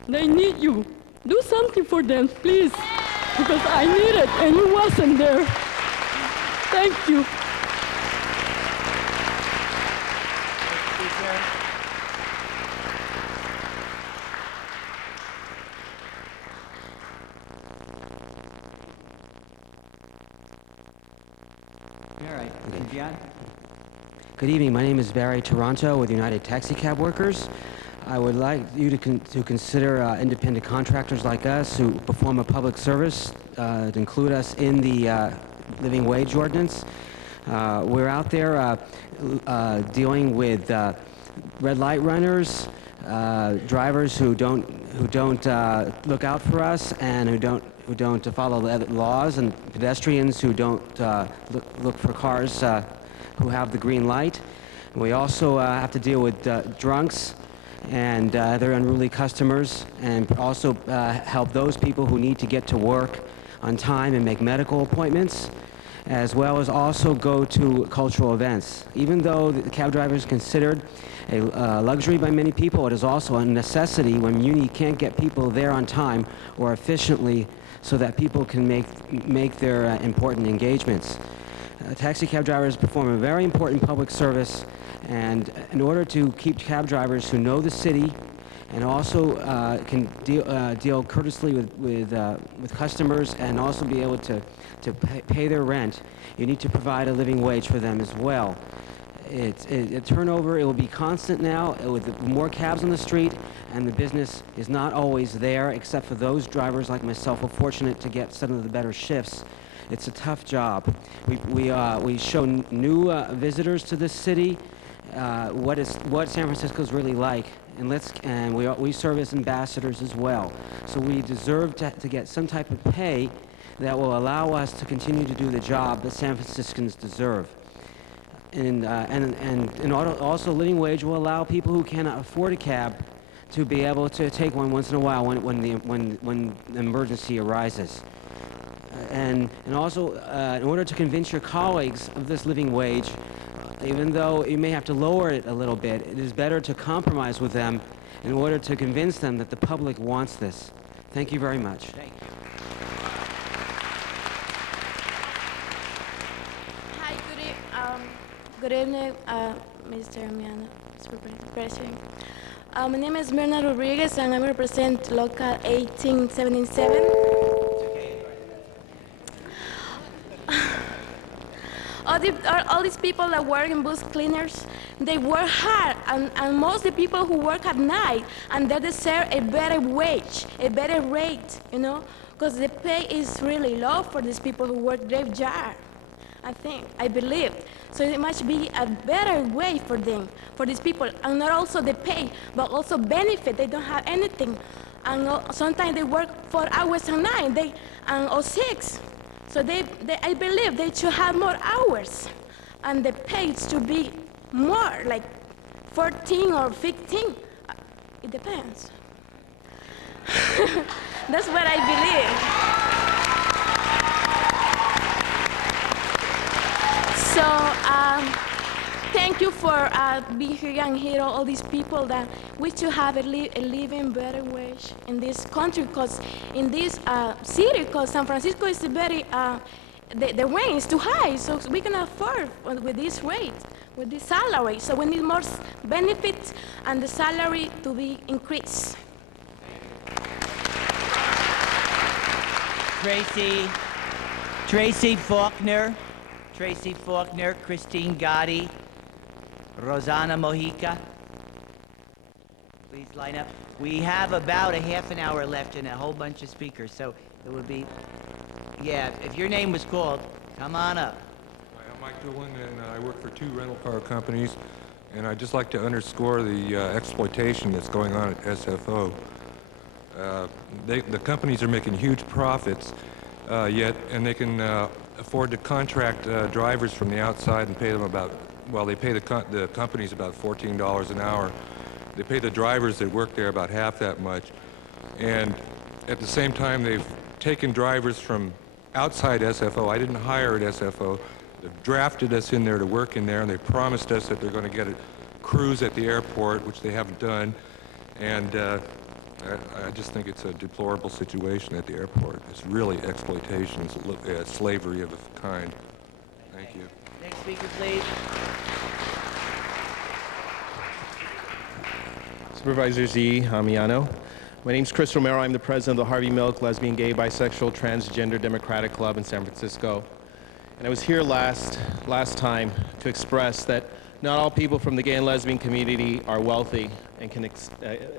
They need you. Do something for them, please. Because I need it, and you wasn't there. Thank you. All right, John. Good evening. My name is Barry Toronto with United Taxi Cab Workers. I would like you to consider independent contractors like us who perform a public service to include us in the living wage ordinance. We're out there dealing with red light runners, drivers who don't look out for us and who don't follow the laws, and pedestrians who don't look for cars who have the green light. We also have to deal with drunks and other unruly customers, and also help those people who need to get to work on time and make medical appointments, as well as also go to cultural events. Even though the cab driver is considered a luxury by many people, it is also a necessity when Muni can't get people there on time or efficiently so that people can make their important engagements. Taxi cab drivers perform a very important public service, and in order to keep cab drivers who know the city and also can deal courteously with customers and also be able to pay their rent, you need to provide a living wage for them as well. Turnover, it will be constant now with more cabs on the street, and the business is not always there, except for those drivers like myself who are fortunate to get some of the better shifts. It's a tough job. We show new visitors to this city what San Francisco is really like, and we serve as ambassadors as well. So we deserve to get some type of pay that will allow us to continue to do the job that San Franciscans deserve. And also living wage will allow people who cannot afford a cab to be able to take one once in a while when the emergency arises. And also, in order to convince your colleagues of this living wage, even though you may have to lower it a little bit, it is better to compromise with them in order to convince them that the public wants this. Thank you very much. Hi, good evening, Mr. Miano, Supervisor. My name is Mirna Rodriguez, and I represent Local 1877. All these people that work in bus cleaners, they work hard, and most of the people who work at night, and they deserve a better wage, a better rate, you know, because the pay is really low for these people who work their job, I believe. So it must be a better way for them, for these people, and not also the pay, but also benefit. They don't have anything, and sometimes they work 4 hours a night, or 6. So I believe they should have more hours, and the pay should be more, like 14 or 15. It depends. That's what I believe. So thank you for being here and hear all these people that we should have a living better wage in this country, because in this city, because San Francisco is very, the rent is too high, so we can afford with this rate, with this salary. So we need more benefits and the salary to be increased. Tracy Faulkner, Christine Gotti, Rosanna Mojica. Please line up. We have about a half an hour left and a whole bunch of speakers, so it would be, yeah, if your name was called, come on up. Hi, I'm Mike Doolan, and I work for 2 rental car companies, and I'd just like to underscore the exploitation that's going on at SFO. The companies are making huge profits, and they can afford to contract drivers from the outside and pay them about, well, they pay the companies about $14 an hour. They pay the drivers that work there about half that much. And at the same time, they've taken drivers from outside SFO. I didn't hire at SFO. They've drafted us in there to work in there, and they promised us that they're going to get a cruise at the airport, which they haven't done. And I just think it's a deplorable situation at the airport. It's really exploitation. It's slavery of a kind. Thank you. Next speaker, please. Supervisor Z, Amiano. My name's Chris Romero. I'm the president of the Harvey Milk Lesbian, Gay, Bisexual, Transgender Democratic Club in San Francisco. And I was here last time to express that not all people from the gay and lesbian community are wealthy and can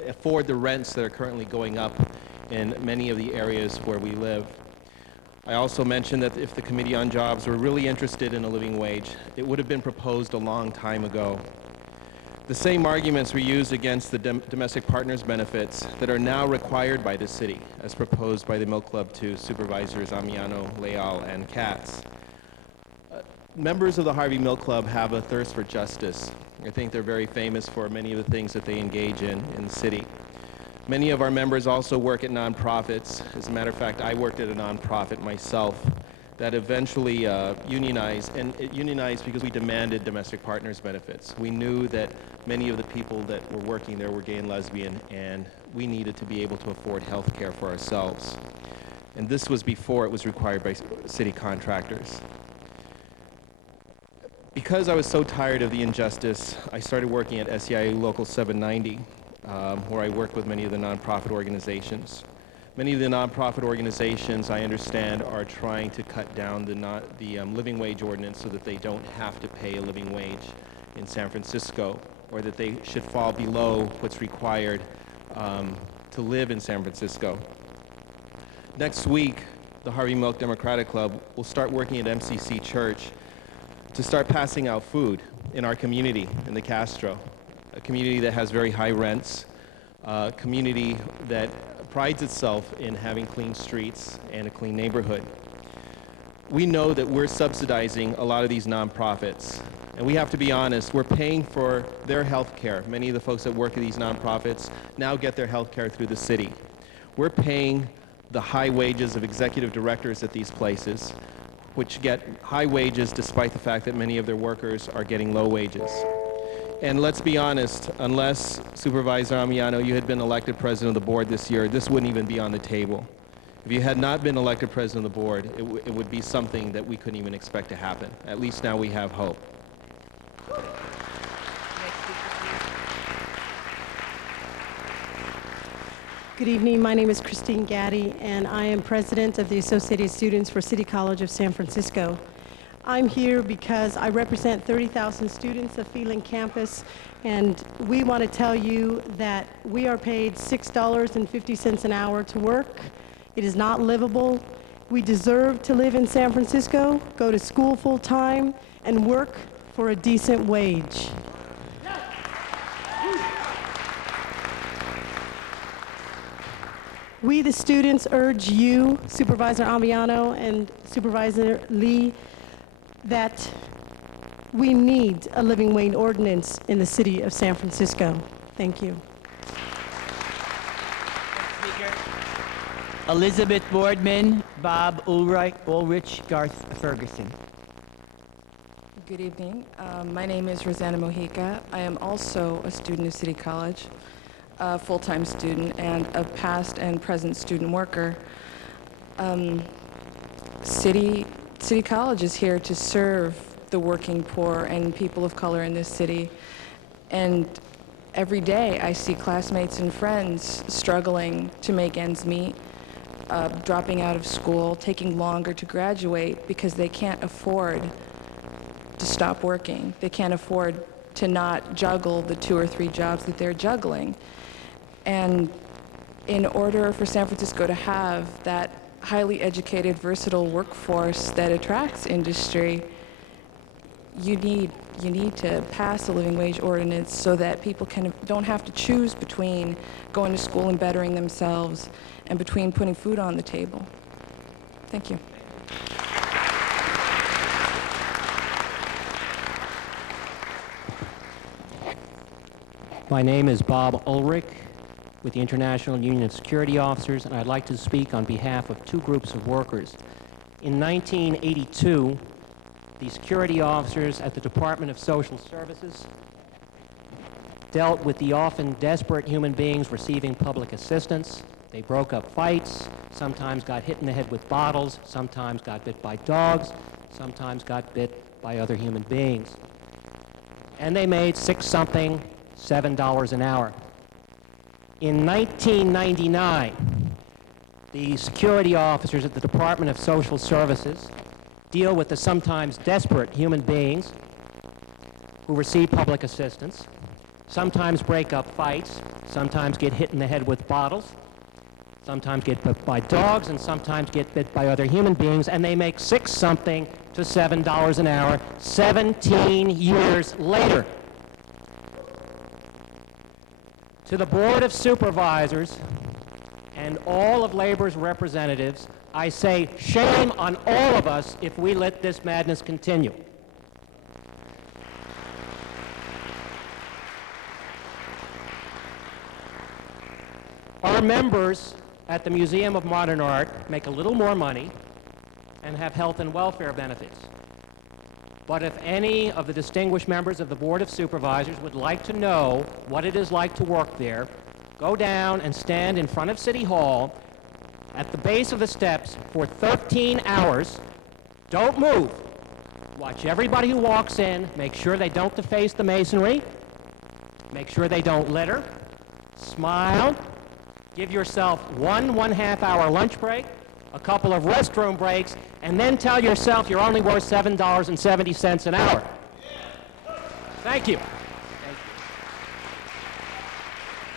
afford the rents that are currently going up in many of the areas where we live. I also mentioned that if the Committee on Jobs were really interested in a living wage, it would have been proposed a long time ago. The same arguments were used against the domestic partners benefits that are now required by the city, as proposed by the Milk Club 2 Supervisors Amiano, Leal, and Katz. Members of the Harvey Milk Club have a thirst for justice. I think they're very famous for many of the things that they engage in the city. Many of our members also work at nonprofits. As a matter of fact, I worked at a nonprofit myself that eventually unionized, and it unionized because we demanded domestic partners benefits. We knew that many of the people that were working there were gay and lesbian, and we needed to be able to afford health care for ourselves. And this was before it was required by city contractors. Because I was so tired of the injustice, I started working at SEIU Local 790, where I worked with many of the nonprofit organizations. Many of the nonprofit organizations, I understand, are trying to cut down the living wage ordinance so that they don't have to pay a living wage in San Francisco, or that they should fall below what's required to live in San Francisco. Next week, the Harvey Milk Democratic Club will start working at MCC Church to start passing out food in our community, in the Castro, a community that has very high rents, a community that prides itself in having clean streets and a clean neighborhood. We know that we're subsidizing a lot of these nonprofits, and we have to be honest, we're paying for their health care. Many of the folks that work at these nonprofits now get their health care through the city. We're paying the high wages of executive directors at these places, which get high wages despite the fact that many of their workers are getting low wages. And let's be honest, unless Supervisor Amiano, you had been elected president of the board this year, this wouldn't even be on the table. If you had not been elected president of the board, it would be something that we couldn't even expect to happen. At least now we have hope. Good evening. My name is Christine Gaddy, and I am president of the Associated Students for City College of San Francisco. I'm here because I represent 30,000 students of Phelan campus, and we want to tell you that we are paid $6.50 an hour to work. It is not livable. We deserve to live in San Francisco, go to school full-time, and work for a decent wage. We, the students, urge you, Supervisor Ambiano and Supervisor Lee, that we need a living wage ordinance in the city of San Francisco. Thank you. Elizabeth Boardman, Bob Ulrich, Garth Ferguson. Good evening. My name is Rosanna Mojica. I am also a student of City College, a full-time student, and a past and present student worker. City College is here to serve the working poor and people of color in this city. And every day I see classmates and friends struggling to make ends meet, dropping out of school, taking longer to graduate because they can't afford to stop working. They can't afford to not juggle the 2 or 3 jobs that they're juggling. And in order for San Francisco to have that highly educated, versatile workforce that attracts industry, you need to pass a living wage ordinance so that people don't have to choose between going to school and bettering themselves and between putting food on the table. Thank you. My name is Bob Ulrich with the International Union of Security Officers, and I'd like to speak on behalf of 2 groups of workers. In 1982, the security officers at the Department of Social Services dealt with the often desperate human beings receiving public assistance. They broke up fights, sometimes got hit in the head with bottles, sometimes got bit by dogs, sometimes got bit by other human beings. And they made $6-something, $7 an hour. In 1999, the security officers at the Department of Social Services deal with the sometimes desperate human beings who receive public assistance, sometimes break up fights, sometimes get hit in the head with bottles, sometimes get bit by dogs, and sometimes get bit by other human beings, and they make $6-something to $7 an hour 17 years later. To the Board of Supervisors and all of labor's representatives, I say shame on all of us if we let this madness continue. Our members at the Museum of Modern Art make a little more money and have health and welfare benefits. But if any of the distinguished members of the Board of Supervisors would like to know what it is like to work there, go down and stand in front of City Hall at the base of the steps for 13 hours. Don't move. Watch everybody who walks in. Make sure they don't deface the masonry. Make sure they don't litter. Smile. Give yourself 1.5 hour lunch break, a couple of restroom breaks, and then tell yourself you're only worth $7.70 an hour. Thank you.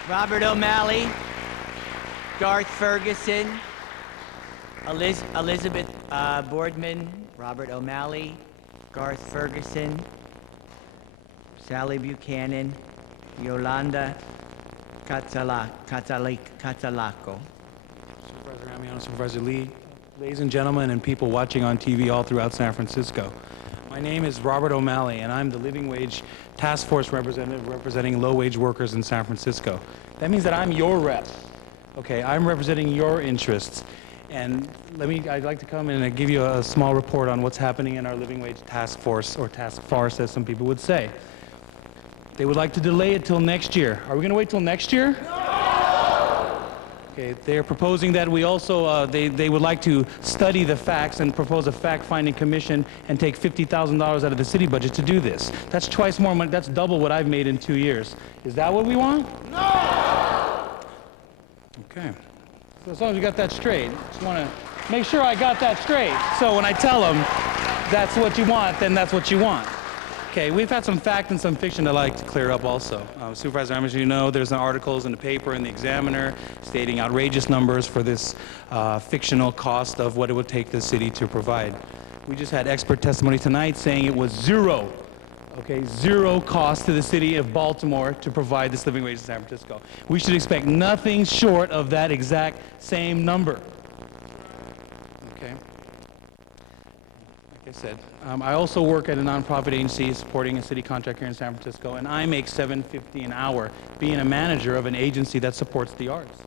Robert O'Malley, Garth Ferguson, Elizabeth Boardman, Robert O'Malley, Garth Ferguson, Sally Buchanan, Yolanda Catalacco. Supervisor Amiano, Supervisor Lee, ladies and gentlemen, and people watching on TV all throughout San Francisco. My name is Robert O'Malley, and I'm the Living Wage Task Force representative representing low-wage workers in San Francisco. That means that I'm your rep. Okay, I'm representing your interests. And I'd like to come in and give you a small report on what's happening in our Living Wage Task Force, or task farce, as some people would say. They would like to delay it till next year. Are we going to wait till next year? No! Okay, they're proposing that we also, they would like to study the facts and propose a fact-finding commission and take $50,000 out of the city budget to do this. That's twice more money. That's double what I've made in 2 years. Is that what we want? No! Okay. Okay. So as long as we got that straight, just want to make sure I got that straight. So when I tell them that's what you want, then that's what you want. Okay, we've had some fact and some fiction I'd like to clear up also. Supervisor, I'm sure you know there's articles in the paper in the Examiner stating outrageous numbers for this fictional cost of what it would take the city to provide. We just had expert testimony tonight saying it was zero. Okay, zero cost to the city of Baltimore to provide this living wage in San Francisco. We should expect nothing short of that exact same number. Okay. Like I said, I also work at a nonprofit agency supporting a city contract here in San Francisco, and I make $7.50 an hour being a manager of an agency that supports the arts.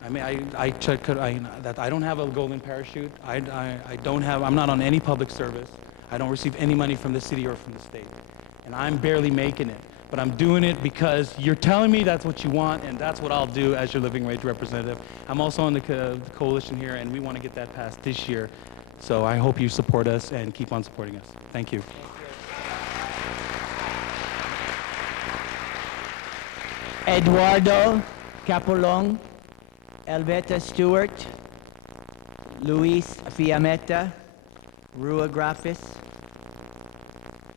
I mean, I don't have a golden parachute. I'm not on any public service. I don't receive any money from the city or from the state. And I'm barely making it. But I'm doing it because you're telling me that's what you want, and that's what I'll do as your living wage representative. I'm also on the coalition here, and we want to get that passed this year. So I hope you support us and keep on supporting us. Thank you. Eduardo Capolong, Elveta Stewart, Luis Fiametta, Rua Grafis.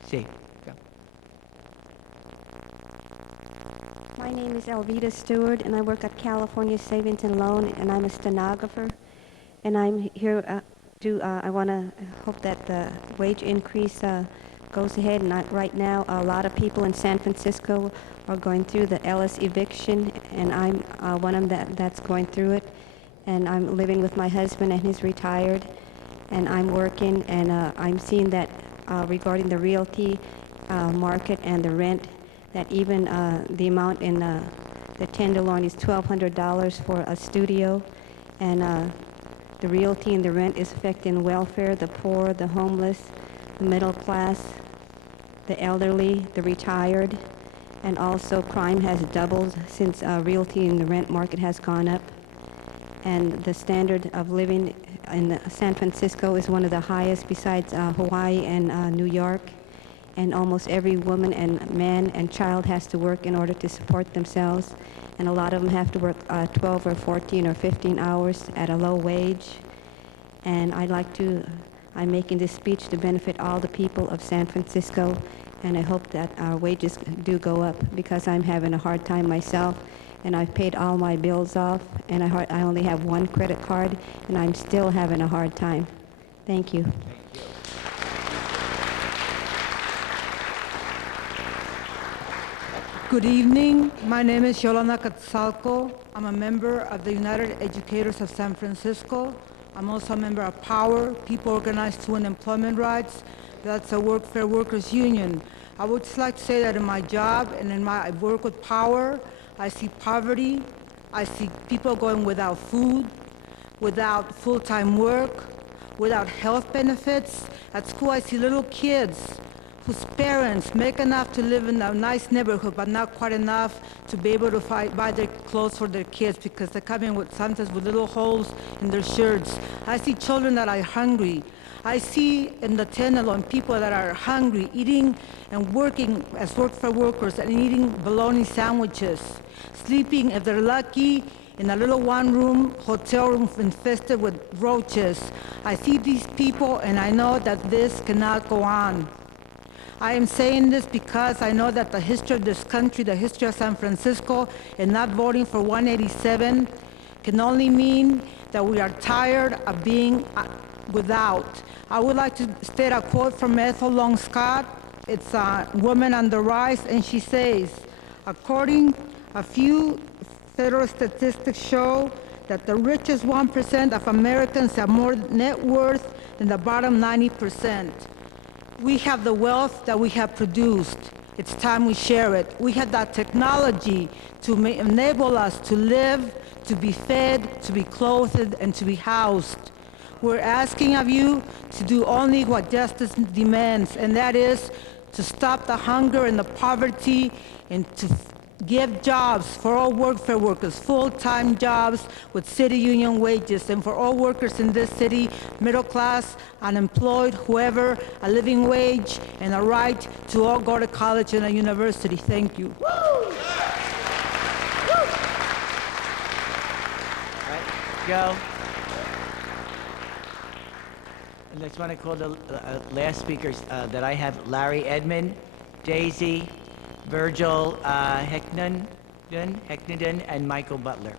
Sí. Go. My name is Elvita Stewart, and I work at California Savings and Loan, and I'm a stenographer. And I'm here I want to hope that the wage increase goes ahead. And right now, a lot of people in San Francisco are going through the Ellis eviction, and I'm one of them that's going through it. And I'm living with my husband, and he's retired, and I'm working, and I'm seeing that regarding the realty market and the rent, that even the amount in the Tenderloin is $1,200 for a studio, and the realty and the rent is affecting welfare, the poor, the homeless, the middle class, the elderly, the retired, and also crime has doubled since realty and the rent market has gone up. And the standard of living in San Francisco is one of the highest besides Hawaii and New York. And almost every woman and man and child has to work in order to support themselves. And a lot of them have to work 12 or 14 or 15 hours at a low wage. And I'm making this speech to benefit all the people of San Francisco. And I hope that our wages do go up, because I'm having a hard time myself. And I've paid all my bills off, and I only have one credit card, and I'm still having a hard time. Thank you. Good evening. My name is Yolanda Quetzalco. I'm a member of the United Educators of San Francisco. I'm also a member of POWER, People Organized to Win Employment Rights. That's a fair workers union. I would just like to say that in my job and in my work with POWER, I see poverty. I see people going without food, without full-time work, without health benefits. At school, I see little kids whose parents make enough to live in a nice neighborhood, but not quite enough to be able to buy their clothes for their kids, because they come in sometimes with little holes in their shirts. I see children that are hungry. I see in the Tenderloin people that are hungry, eating and working as workers and eating bologna sandwiches, sleeping, if they're lucky, in a little one-room hotel room infested with roaches. I see these people, and I know that this cannot go on. I am saying this because I know that the history of this country, the history of San Francisco, and not voting for 187 can only mean that we are tired of being without. I would like to state a quote from Ethel Long Scott. It's a woman on the rise, and she says, according a few federal statistics show that the richest 1% of Americans have more net worth than the bottom 90%. We have the wealth that we have produced. It's time we share it. We have that technology to enable us to live, to be fed, to be clothed, and to be housed. We're asking of you to do only what justice demands, and that is to stop the hunger and the poverty and to give jobs for all welfare workers, full-time jobs with city union wages, and for all workers in this city, middle class, unemployed, whoever, a living wage, and a right to all go to college and a university. Thank you. Francisco. And I just want to call the last speakers that I have: Larry Edmond, Daisy, Virgil Heckneden, and Michael Butler.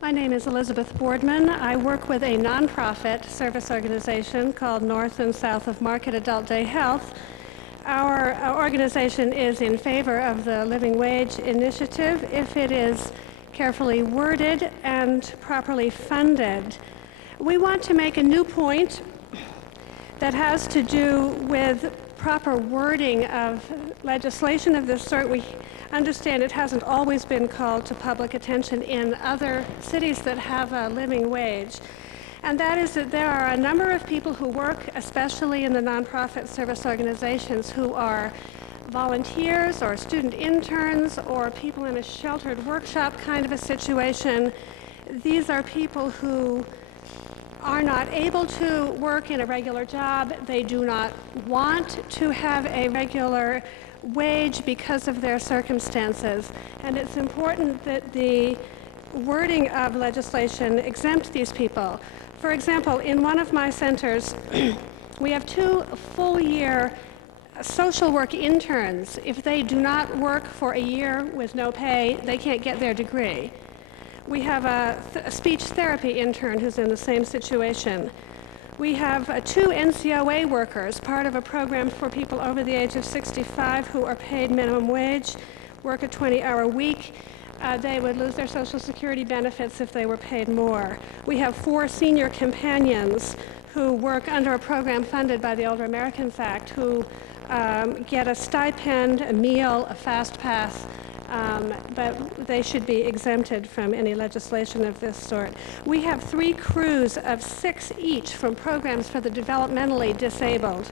My name is Elizabeth Boardman. I work with a nonprofit service organization called North and South of Market Adult Day Health. Our organization is in favor of the Living Wage Initiative if it is carefully worded and properly funded. We want to make a new point that has to do with proper wording of legislation of this sort. We understand it hasn't always been called to public attention in other cities that have a living wage. And that is that there are a number of people who work, especially in the nonprofit service organizations, who are volunteers or student interns or people in a sheltered workshop kind of a situation. These are people who are not able to work in a regular job. They do not want to have a regular wage because of their circumstances. And it's important that the wording of legislation exempt these people. For example, in one of my centers, we have 2 full-year social work interns. If they do not work for a year with no pay, they can't get their degree. We have a speech therapy intern who's in the same situation. We have 2 NCOA workers, part of a program for people over the age of 65 who are paid minimum wage, work a 20-hour week. They would lose their Social Security benefits if they were paid more. We have 4 senior companions who work under a program funded by the Older Americans Act who get a stipend, a meal, a fast pass, but they should be exempted from any legislation of this sort. We have 3 crews of 6 each from programs for the developmentally disabled.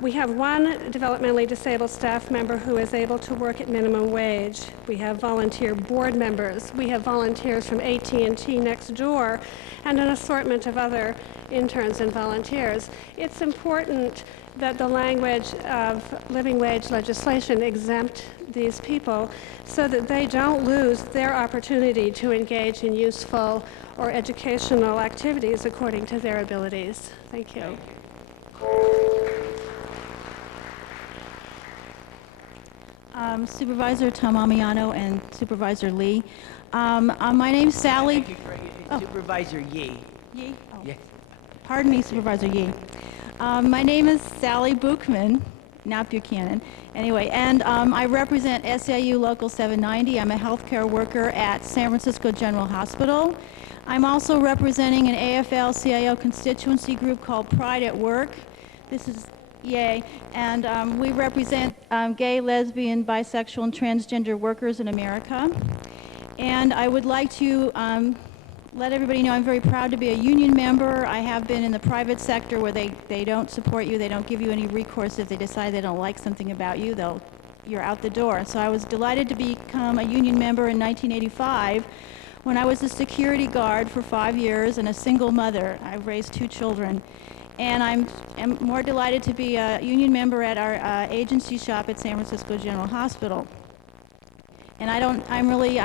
We have 1 developmentally disabled staff member who is able to work at minimum wage. We have volunteer board members. We have volunteers from AT&T next door and an assortment of other interns and volunteers. It's important that the language of living wage legislation exempt these people so that they don't lose their opportunity to engage in useful or educational activities according to their abilities. Thank you. Supervisor Tamamiano and Supervisor Lee. My name's Sally. Supervisor Yee. Yee? Oh. Yes. Pardon me, Supervisor Yee. My name is Sally Buchman, not Buchanan. Anyway, and I represent SEIU Local 790. I'm a healthcare worker at San Francisco General Hospital. I'm also representing an AFL-CIO constituency group called Pride at Work. This is yay. And we represent gay, lesbian, bisexual, and transgender workers in America. And I would like to let everybody know I'm very proud to be a union member. I have been in the private sector where they don't support you. They don't give you any recourse if they decide they don't like something about you. You're out the door. So I was delighted to become a union member in 1985 when I was a security guard for 5 years and a single mother. I've raised 2 children. And I'm more delighted to be a union member at our agency shop at San Francisco General Hospital. And I'm really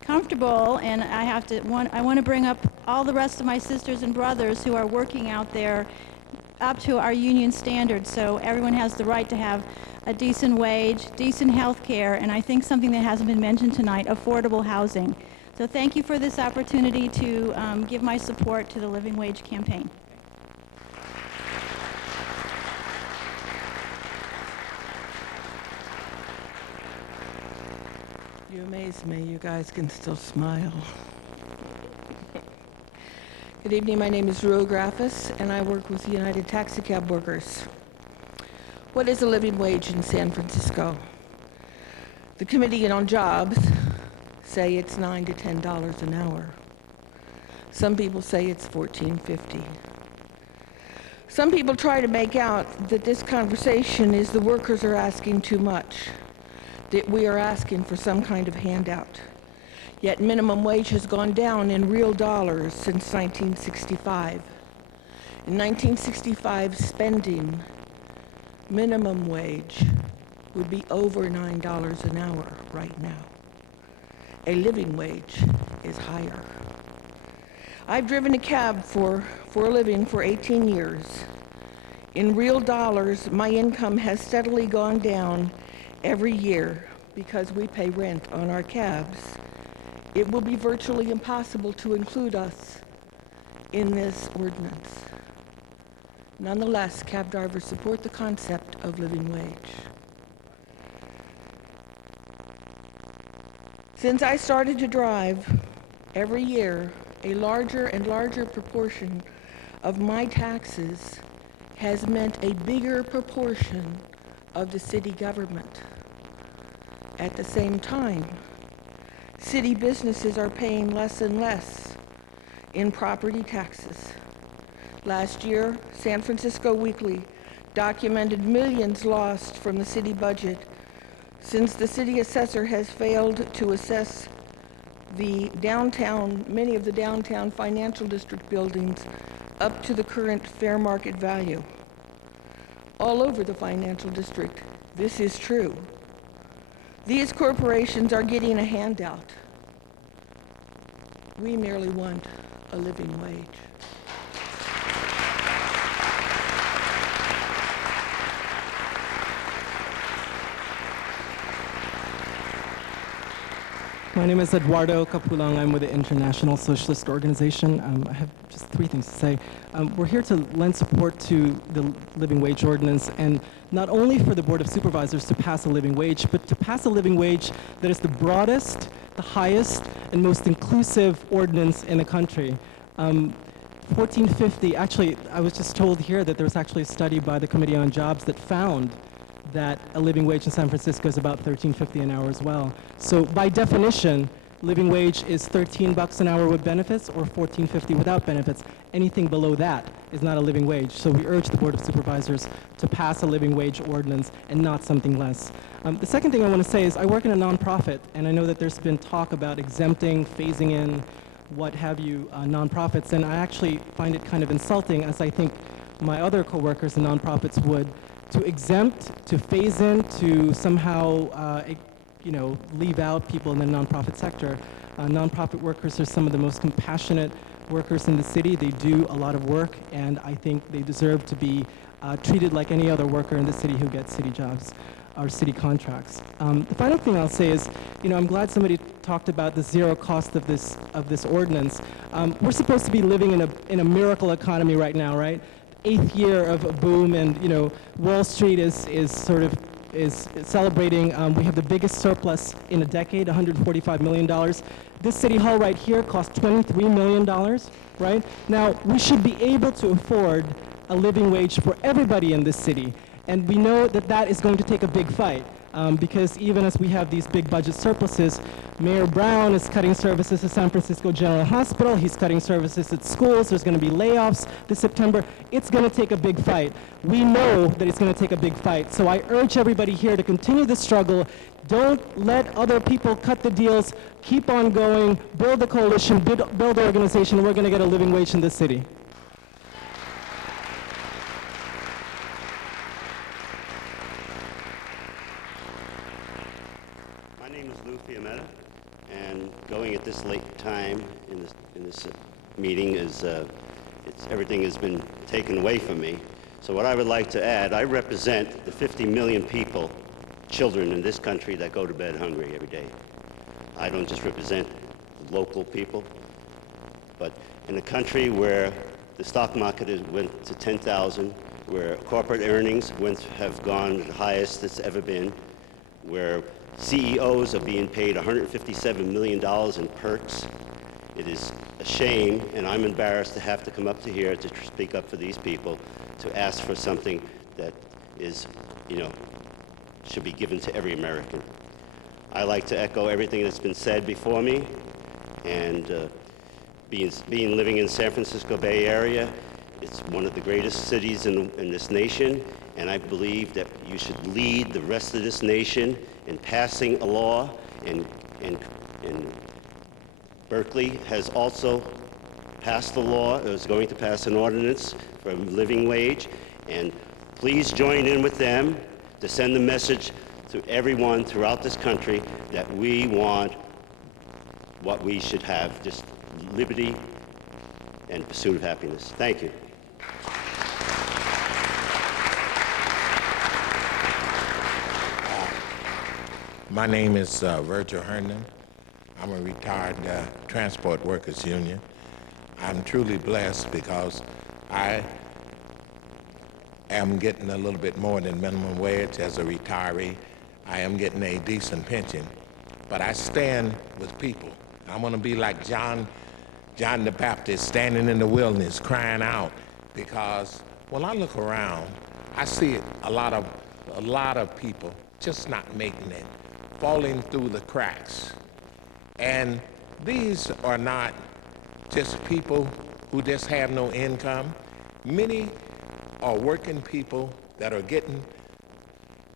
comfortable, and I want to bring up all the rest of my sisters and brothers who are working out there up to our union standards, so everyone has the right to have a decent wage, decent health care, and I think something that hasn't been mentioned tonight, affordable housing. So thank you for this opportunity to give my support to the Living Wage campaign. You amaze me. You guys can still smile. Good evening. My name is Rue Graffis, and I work with United Taxi Cab Workers. What is a living wage in San Francisco? The Committee on Jobs say it's $9 to $10 an hour. Some people say it's $14.50. Some people try to make out that this conversation is the workers are asking too much, that we are asking for some kind of handout. Yet minimum wage has gone down in real dollars since 1965. In 1965, spending minimum wage would be over $9 an hour right now. a living wage is higher. I've driven a cab for a living for 18 years. In real dollars, my income has steadily gone down every year because we pay rent on our cabs. It will be virtually impossible to include us in this ordinance. Nonetheless, cab drivers support the concept of living wage. Since I started to drive, every year, a larger and larger proportion of my taxes has meant a bigger proportion of the city government. At the same time, city businesses are paying less and less in property taxes. Last year, San Francisco Weekly documented millions lost from the city budget since the city assessor has failed to assess many of the downtown financial district buildings up to the current fair market value. All over the financial district, this is true. These corporations are getting a handout. We merely want a living wage. My name is Eduardo Capulang. I'm with the International Socialist Organization. I have just 3 things to say. We're here to lend support to the living wage ordinance, and not only for the Board of Supervisors to pass a living wage, but to pass a living wage that is the broadest, the highest, and most inclusive ordinance in the country. 1450, actually, I was just told here that there was actually a study by the Committee on Jobs that found that a living wage in San Francisco is about $13.50 an hour as well. So by definition, living wage is $13 an hour with benefits or $14.50 without benefits. Anything below that is not a living wage. So we urge the Board of Supervisors to pass a living wage ordinance and not something less. The second thing I want to say is I work in a nonprofit, and I know that there's been talk about exempting, phasing in, what have you, nonprofits, and I actually find it kind of insulting, as I think my other coworkers in nonprofits would, to exempt, to phase in, to somehow leave out people in the nonprofit sector. Nonprofit workers are some of the most compassionate workers in the city. They do a lot of work, and I think they deserve to be treated like any other worker in the city who gets city jobs or city contracts. The final thing I'll say is, I'm glad somebody talked about the zero cost of this ordinance. We're supposed to be living in a miracle economy right now, right? 8th year of a boom, and Wall Street is celebrating. We have the biggest surplus in a decade, $145 million. This city hall right here cost $23 million, right? Now, we should be able to afford a living wage for everybody in this city, and we know that that is going to take a big fight. Because even as we have these big budget surpluses, Mayor Brown is cutting services at San Francisco General Hospital. He's cutting services at schools. There's going to be layoffs this September. It's going to take a big fight. We know that it's going to take a big fight. So I urge everybody here to continue the struggle. Don't let other people cut the deals. Keep on going. Build a coalition. Build an organization. And we're going to get a living wage in this city. And going at this late time in this meeting is everything has been taken away from me. So what I would like to add, I represent the 50 million people, children in this country that go to bed hungry every day. I don't just represent local people, but in a country where the stock market went to 10,000, where corporate earnings have gone the highest it's ever been, where CEOs are being paid $157 million in perks. It is a shame, and I'm embarrassed to have to come up to here to speak up for these people, to ask for something that is, should be given to every American. I like to echo everything that's been said before me, and living in San Francisco Bay Area, it's one of the greatest cities in this nation, and I believe that you should lead the rest of this nation in passing a law, and Berkeley has also passed the law. It was going to pass an ordinance for a living wage, and please join in with them to send the message to everyone throughout this country that we want what we should have, just liberty and pursuit of happiness. Thank you. My name is Virgil Herndon. I'm a retired transport workers union. I'm truly blessed because I am getting a little bit more than minimum wage as a retiree. I am getting a decent pension, but I stand with people. I want to be like John the Baptist standing in the wilderness crying out, because when I look around, I see a lot of people just not making it, falling through the cracks. And these are not just people who just have no income. Many are working people that are getting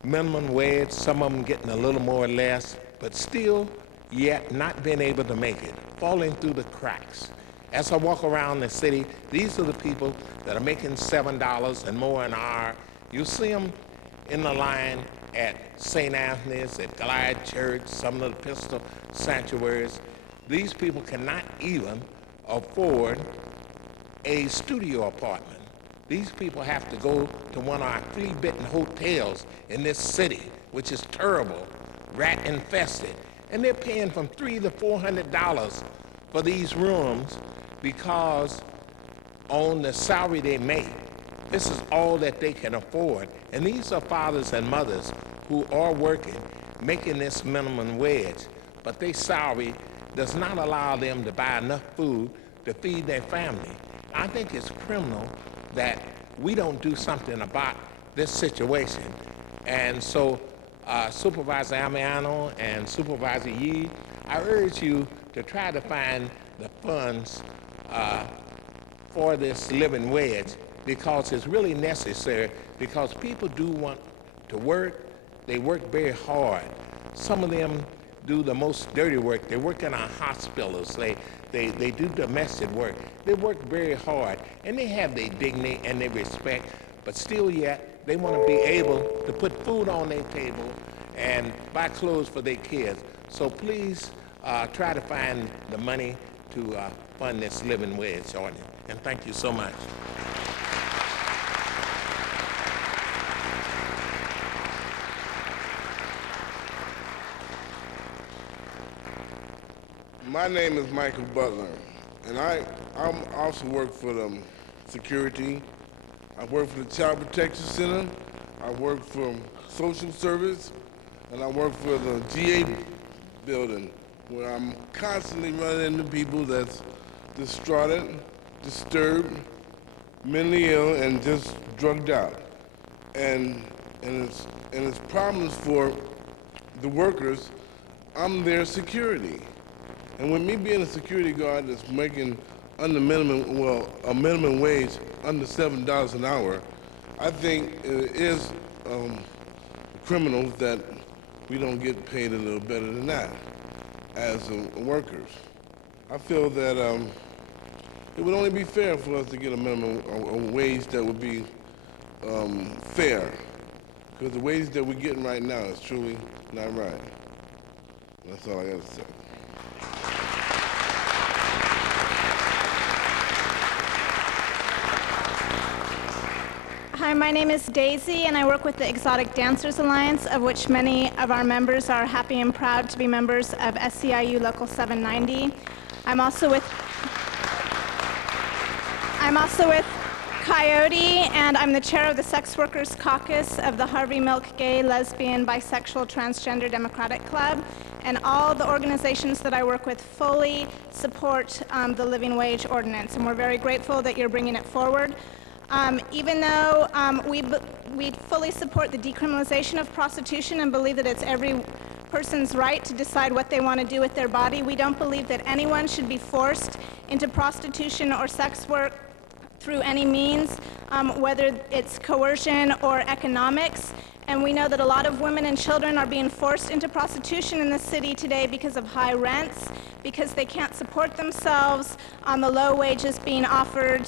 minimum wage, some of them getting a little more or less, but still yet not being able to make it, falling through the cracks. As I walk around the city, these are the people that are making $7 and more an hour. You see them in the line at St. Anthony's, at Glide Church, some of the Pistol sanctuaries. These people cannot even afford a studio apartment. These people have to go to one of our flea-bitten hotels in this city, which is terrible, rat infested. And they're paying from $300 to $400 for these rooms because on the salary they make, this is all that they can afford. And these are fathers and mothers who are working, making this minimum wage, but their salary does not allow them to buy enough food to feed their family. I think it's criminal that we don't do something about this situation. And so Supervisor Amiano and Supervisor Yee, I urge you to try to find the funds for this living wage, because it's really necessary, because people do want to work. They work very hard. Some of them do the most dirty work. They work in our hospitals. They do domestic work. They work very hard, and they have their dignity and their respect, but still yet they want to be able to put food on their table and buy clothes for their kids. So please try to find the money to fund this living wage ordinance. And thank you so much. My name is Michael Butler, and I also work for the security. I work for the Child Protection Center. I work for social service, and I work for the GA building, where I'm constantly running into people that's distraught, disturbed, mentally ill, and just drugged out. And it's problems for the workers. I'm their security. And with me being a security guard that's making under minimum, well, a minimum wage under $7 an hour, I think it is criminal that we don't get paid a little better than that as workers. I feel that it would only be fair for us to get a minimum a wage that would be fair, because the wage that we're getting right now is truly not right. That's all I got to say. Hi, my name is Daisy, and I work with the Exotic Dancers Alliance, of which many of our members are happy and proud to be members of SEIU Local 790. I'm also with Coyote, and I'm the chair of the Sex Workers Caucus of the Harvey Milk Gay, Lesbian, Bisexual, Transgender Democratic Club. And all the organizations that I work with fully support the living wage ordinance, and we're very grateful that you're bringing it forward. Even though we fully support the decriminalization of prostitution and believe that it's every person's right to decide what they want to do with their body, we don't believe that anyone should be forced into prostitution or sex work through any means, whether it's coercion or economics. And we know that a lot of women and children are being forced into prostitution in the city today because of high rents, because they can't support themselves on the low wages being offered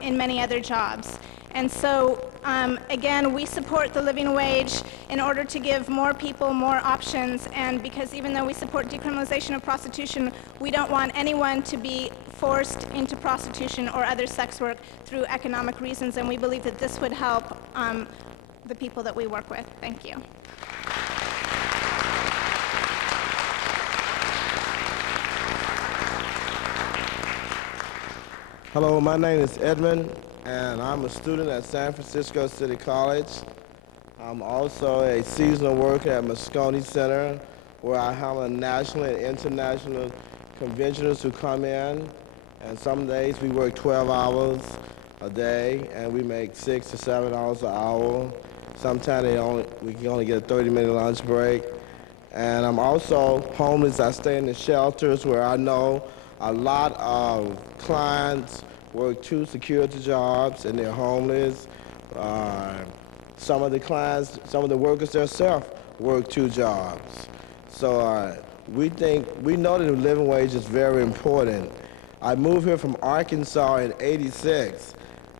in many other jobs. And so again, we support the living wage in order to give more people more options, and because even though we support decriminalization of prostitution, we don't want anyone to be forced into prostitution or other sex work through economic reasons, and we believe that this would help the people that we work with. Thank you. Hello, my name is Edmund, and I'm a student at San Francisco City College. I'm also a seasonal worker at Moscone Center, where I handle national and international conventioners who come in, and some days we work 12 hours a day, and we make $6 to $7 an hour. Sometimes we can only get a 30-minute lunch break. And I'm also homeless. I stay in the shelters where I know a lot of clients work 2 security jobs and they're homeless. Some of the clients, some of the workers themselves work 2 jobs. So we know that the living wage is very important. I moved here from Arkansas in '86.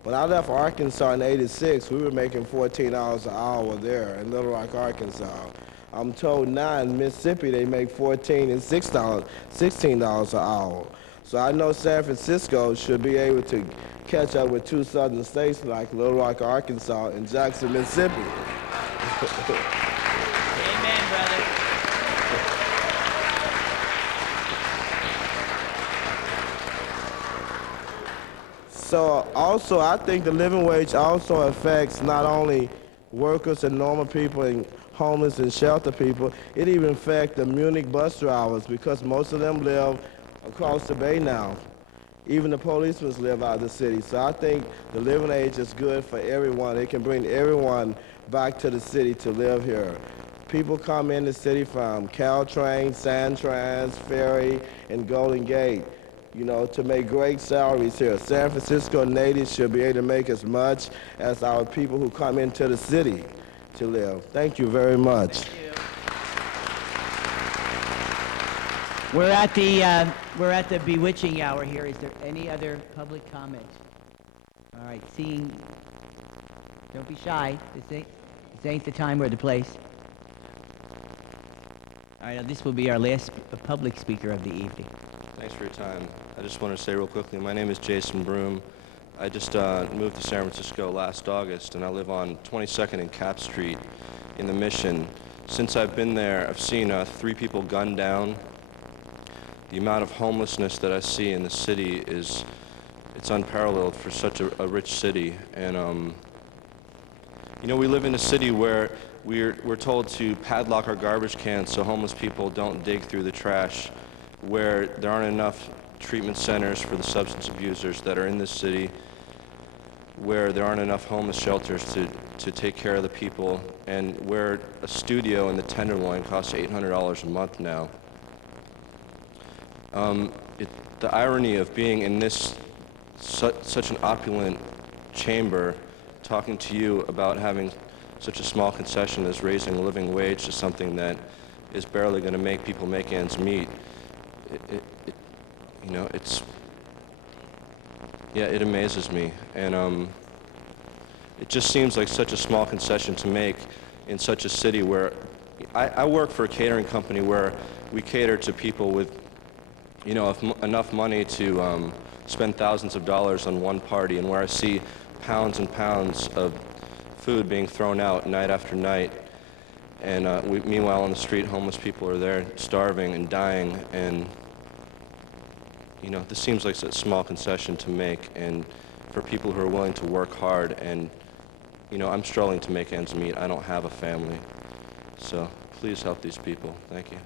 When I left Arkansas in '86, we were making $14 an hour there in Little Rock, Arkansas. I'm told now in Mississippi they make $14 and $16 an hour. So I know San Francisco should be able to catch up with 2 southern states like Little Rock, Arkansas, and Jackson, Mississippi. Amen, brother. So also, I think the living wage also affects not only workers and normal people and homeless and shelter people, it even affects the Munich bus drivers because most of them live across the bay now. Even the policemen live out of the city. So I think the living wage is good for everyone. It can bring everyone back to the city to live here. People come in the city from Caltrain, Sandtrans, Ferry, and Golden Gate, you know, to make great salaries here. San Francisco natives should be able to make as much as our people who come into the city to live. Thank you very much. We're at the bewitching hour here. Is there any other public comment? All right, don't be shy. This ain't the time or the place. All right, now this will be our last public speaker of the evening. Thanks for your time. I just want to say real quickly, my name is Jason Broom. I just moved to San Francisco last August, and I live on 22nd and Cap Street in the Mission. Since I've been there, I've seen 3 people gunned down. The amount of homelessness that I see in the city it's unparalleled for such a rich city. And you know, we live in a city where we're told to padlock our garbage cans so homeless people don't dig through the trash, where there aren't enough treatment centers for the substance abusers that are in this city, where there aren't enough homeless shelters to take care of the people, and where a studio in the Tenderloin costs $800 a month now. The irony of being in this such an opulent chamber, talking to you about having such a small concession as raising the living wage to something that is barely going to make people make ends meet. You know, it amazes me, and it just seems like such a small concession to make in such a city where I work for a catering company where we cater to people with, you know, enough money to spend thousands of dollars on one party, and where I see pounds and pounds of food being thrown out night after night, and meanwhile on the street homeless people are there starving and dying, and you know, this seems like a small concession to make, and for people who are willing to work hard, and you know, I'm struggling to make ends meet. I don't have a family, so please help these people. Thank you.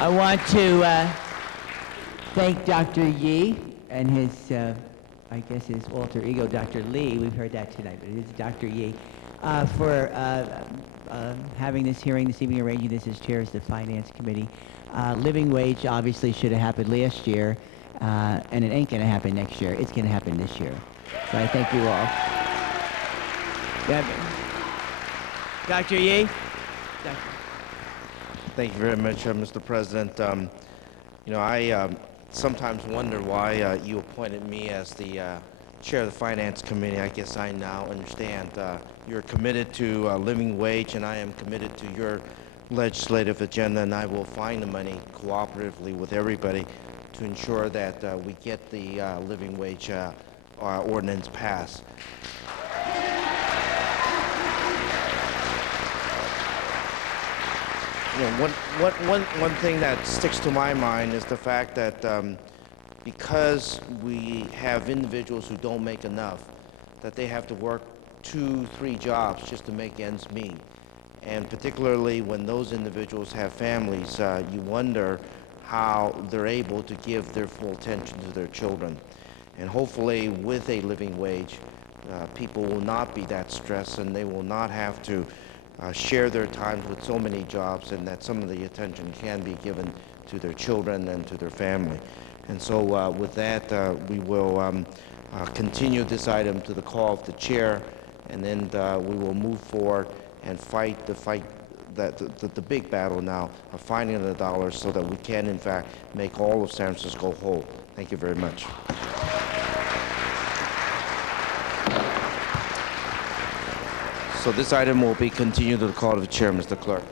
I want to thank Dr. Yee and his, I guess his alter ego, Dr. Lee. We've heard that tonight, but it is Dr. Yee, for having this hearing this evening, arranging this as chair of the Finance Committee. Living wage obviously should have happened last year, and it ain't going to happen next year. It's going to happen this year. So I thank you all. Dr. Yee? Thank you very much, Mr. President. You know, I sometimes wonder why you appointed me as the Chair of the Finance Committee, I guess I now understand you're committed to living wage, and I am committed to your legislative agenda, and I will find the money cooperatively with everybody to ensure that we get the living wage ordinance passed. You know, one thing that sticks to my mind is the fact that because we have individuals who don't make enough, that they have to work 2-3 jobs just to make ends meet. And particularly when those individuals have families, you wonder how they're able to give their full attention to their children. And hopefully with a living wage, people will not be that stressed and they will not have to share their time with so many jobs, and that some of the attention can be given to their children and to their family. And so with that, we will continue this item to the call of the chair, and then we will move forward and fight the big battle now of finding the dollars so that we can, in fact, make all of San Francisco whole. Thank you very much. So this item will be continued to the call of the chair, Mr. Clerk.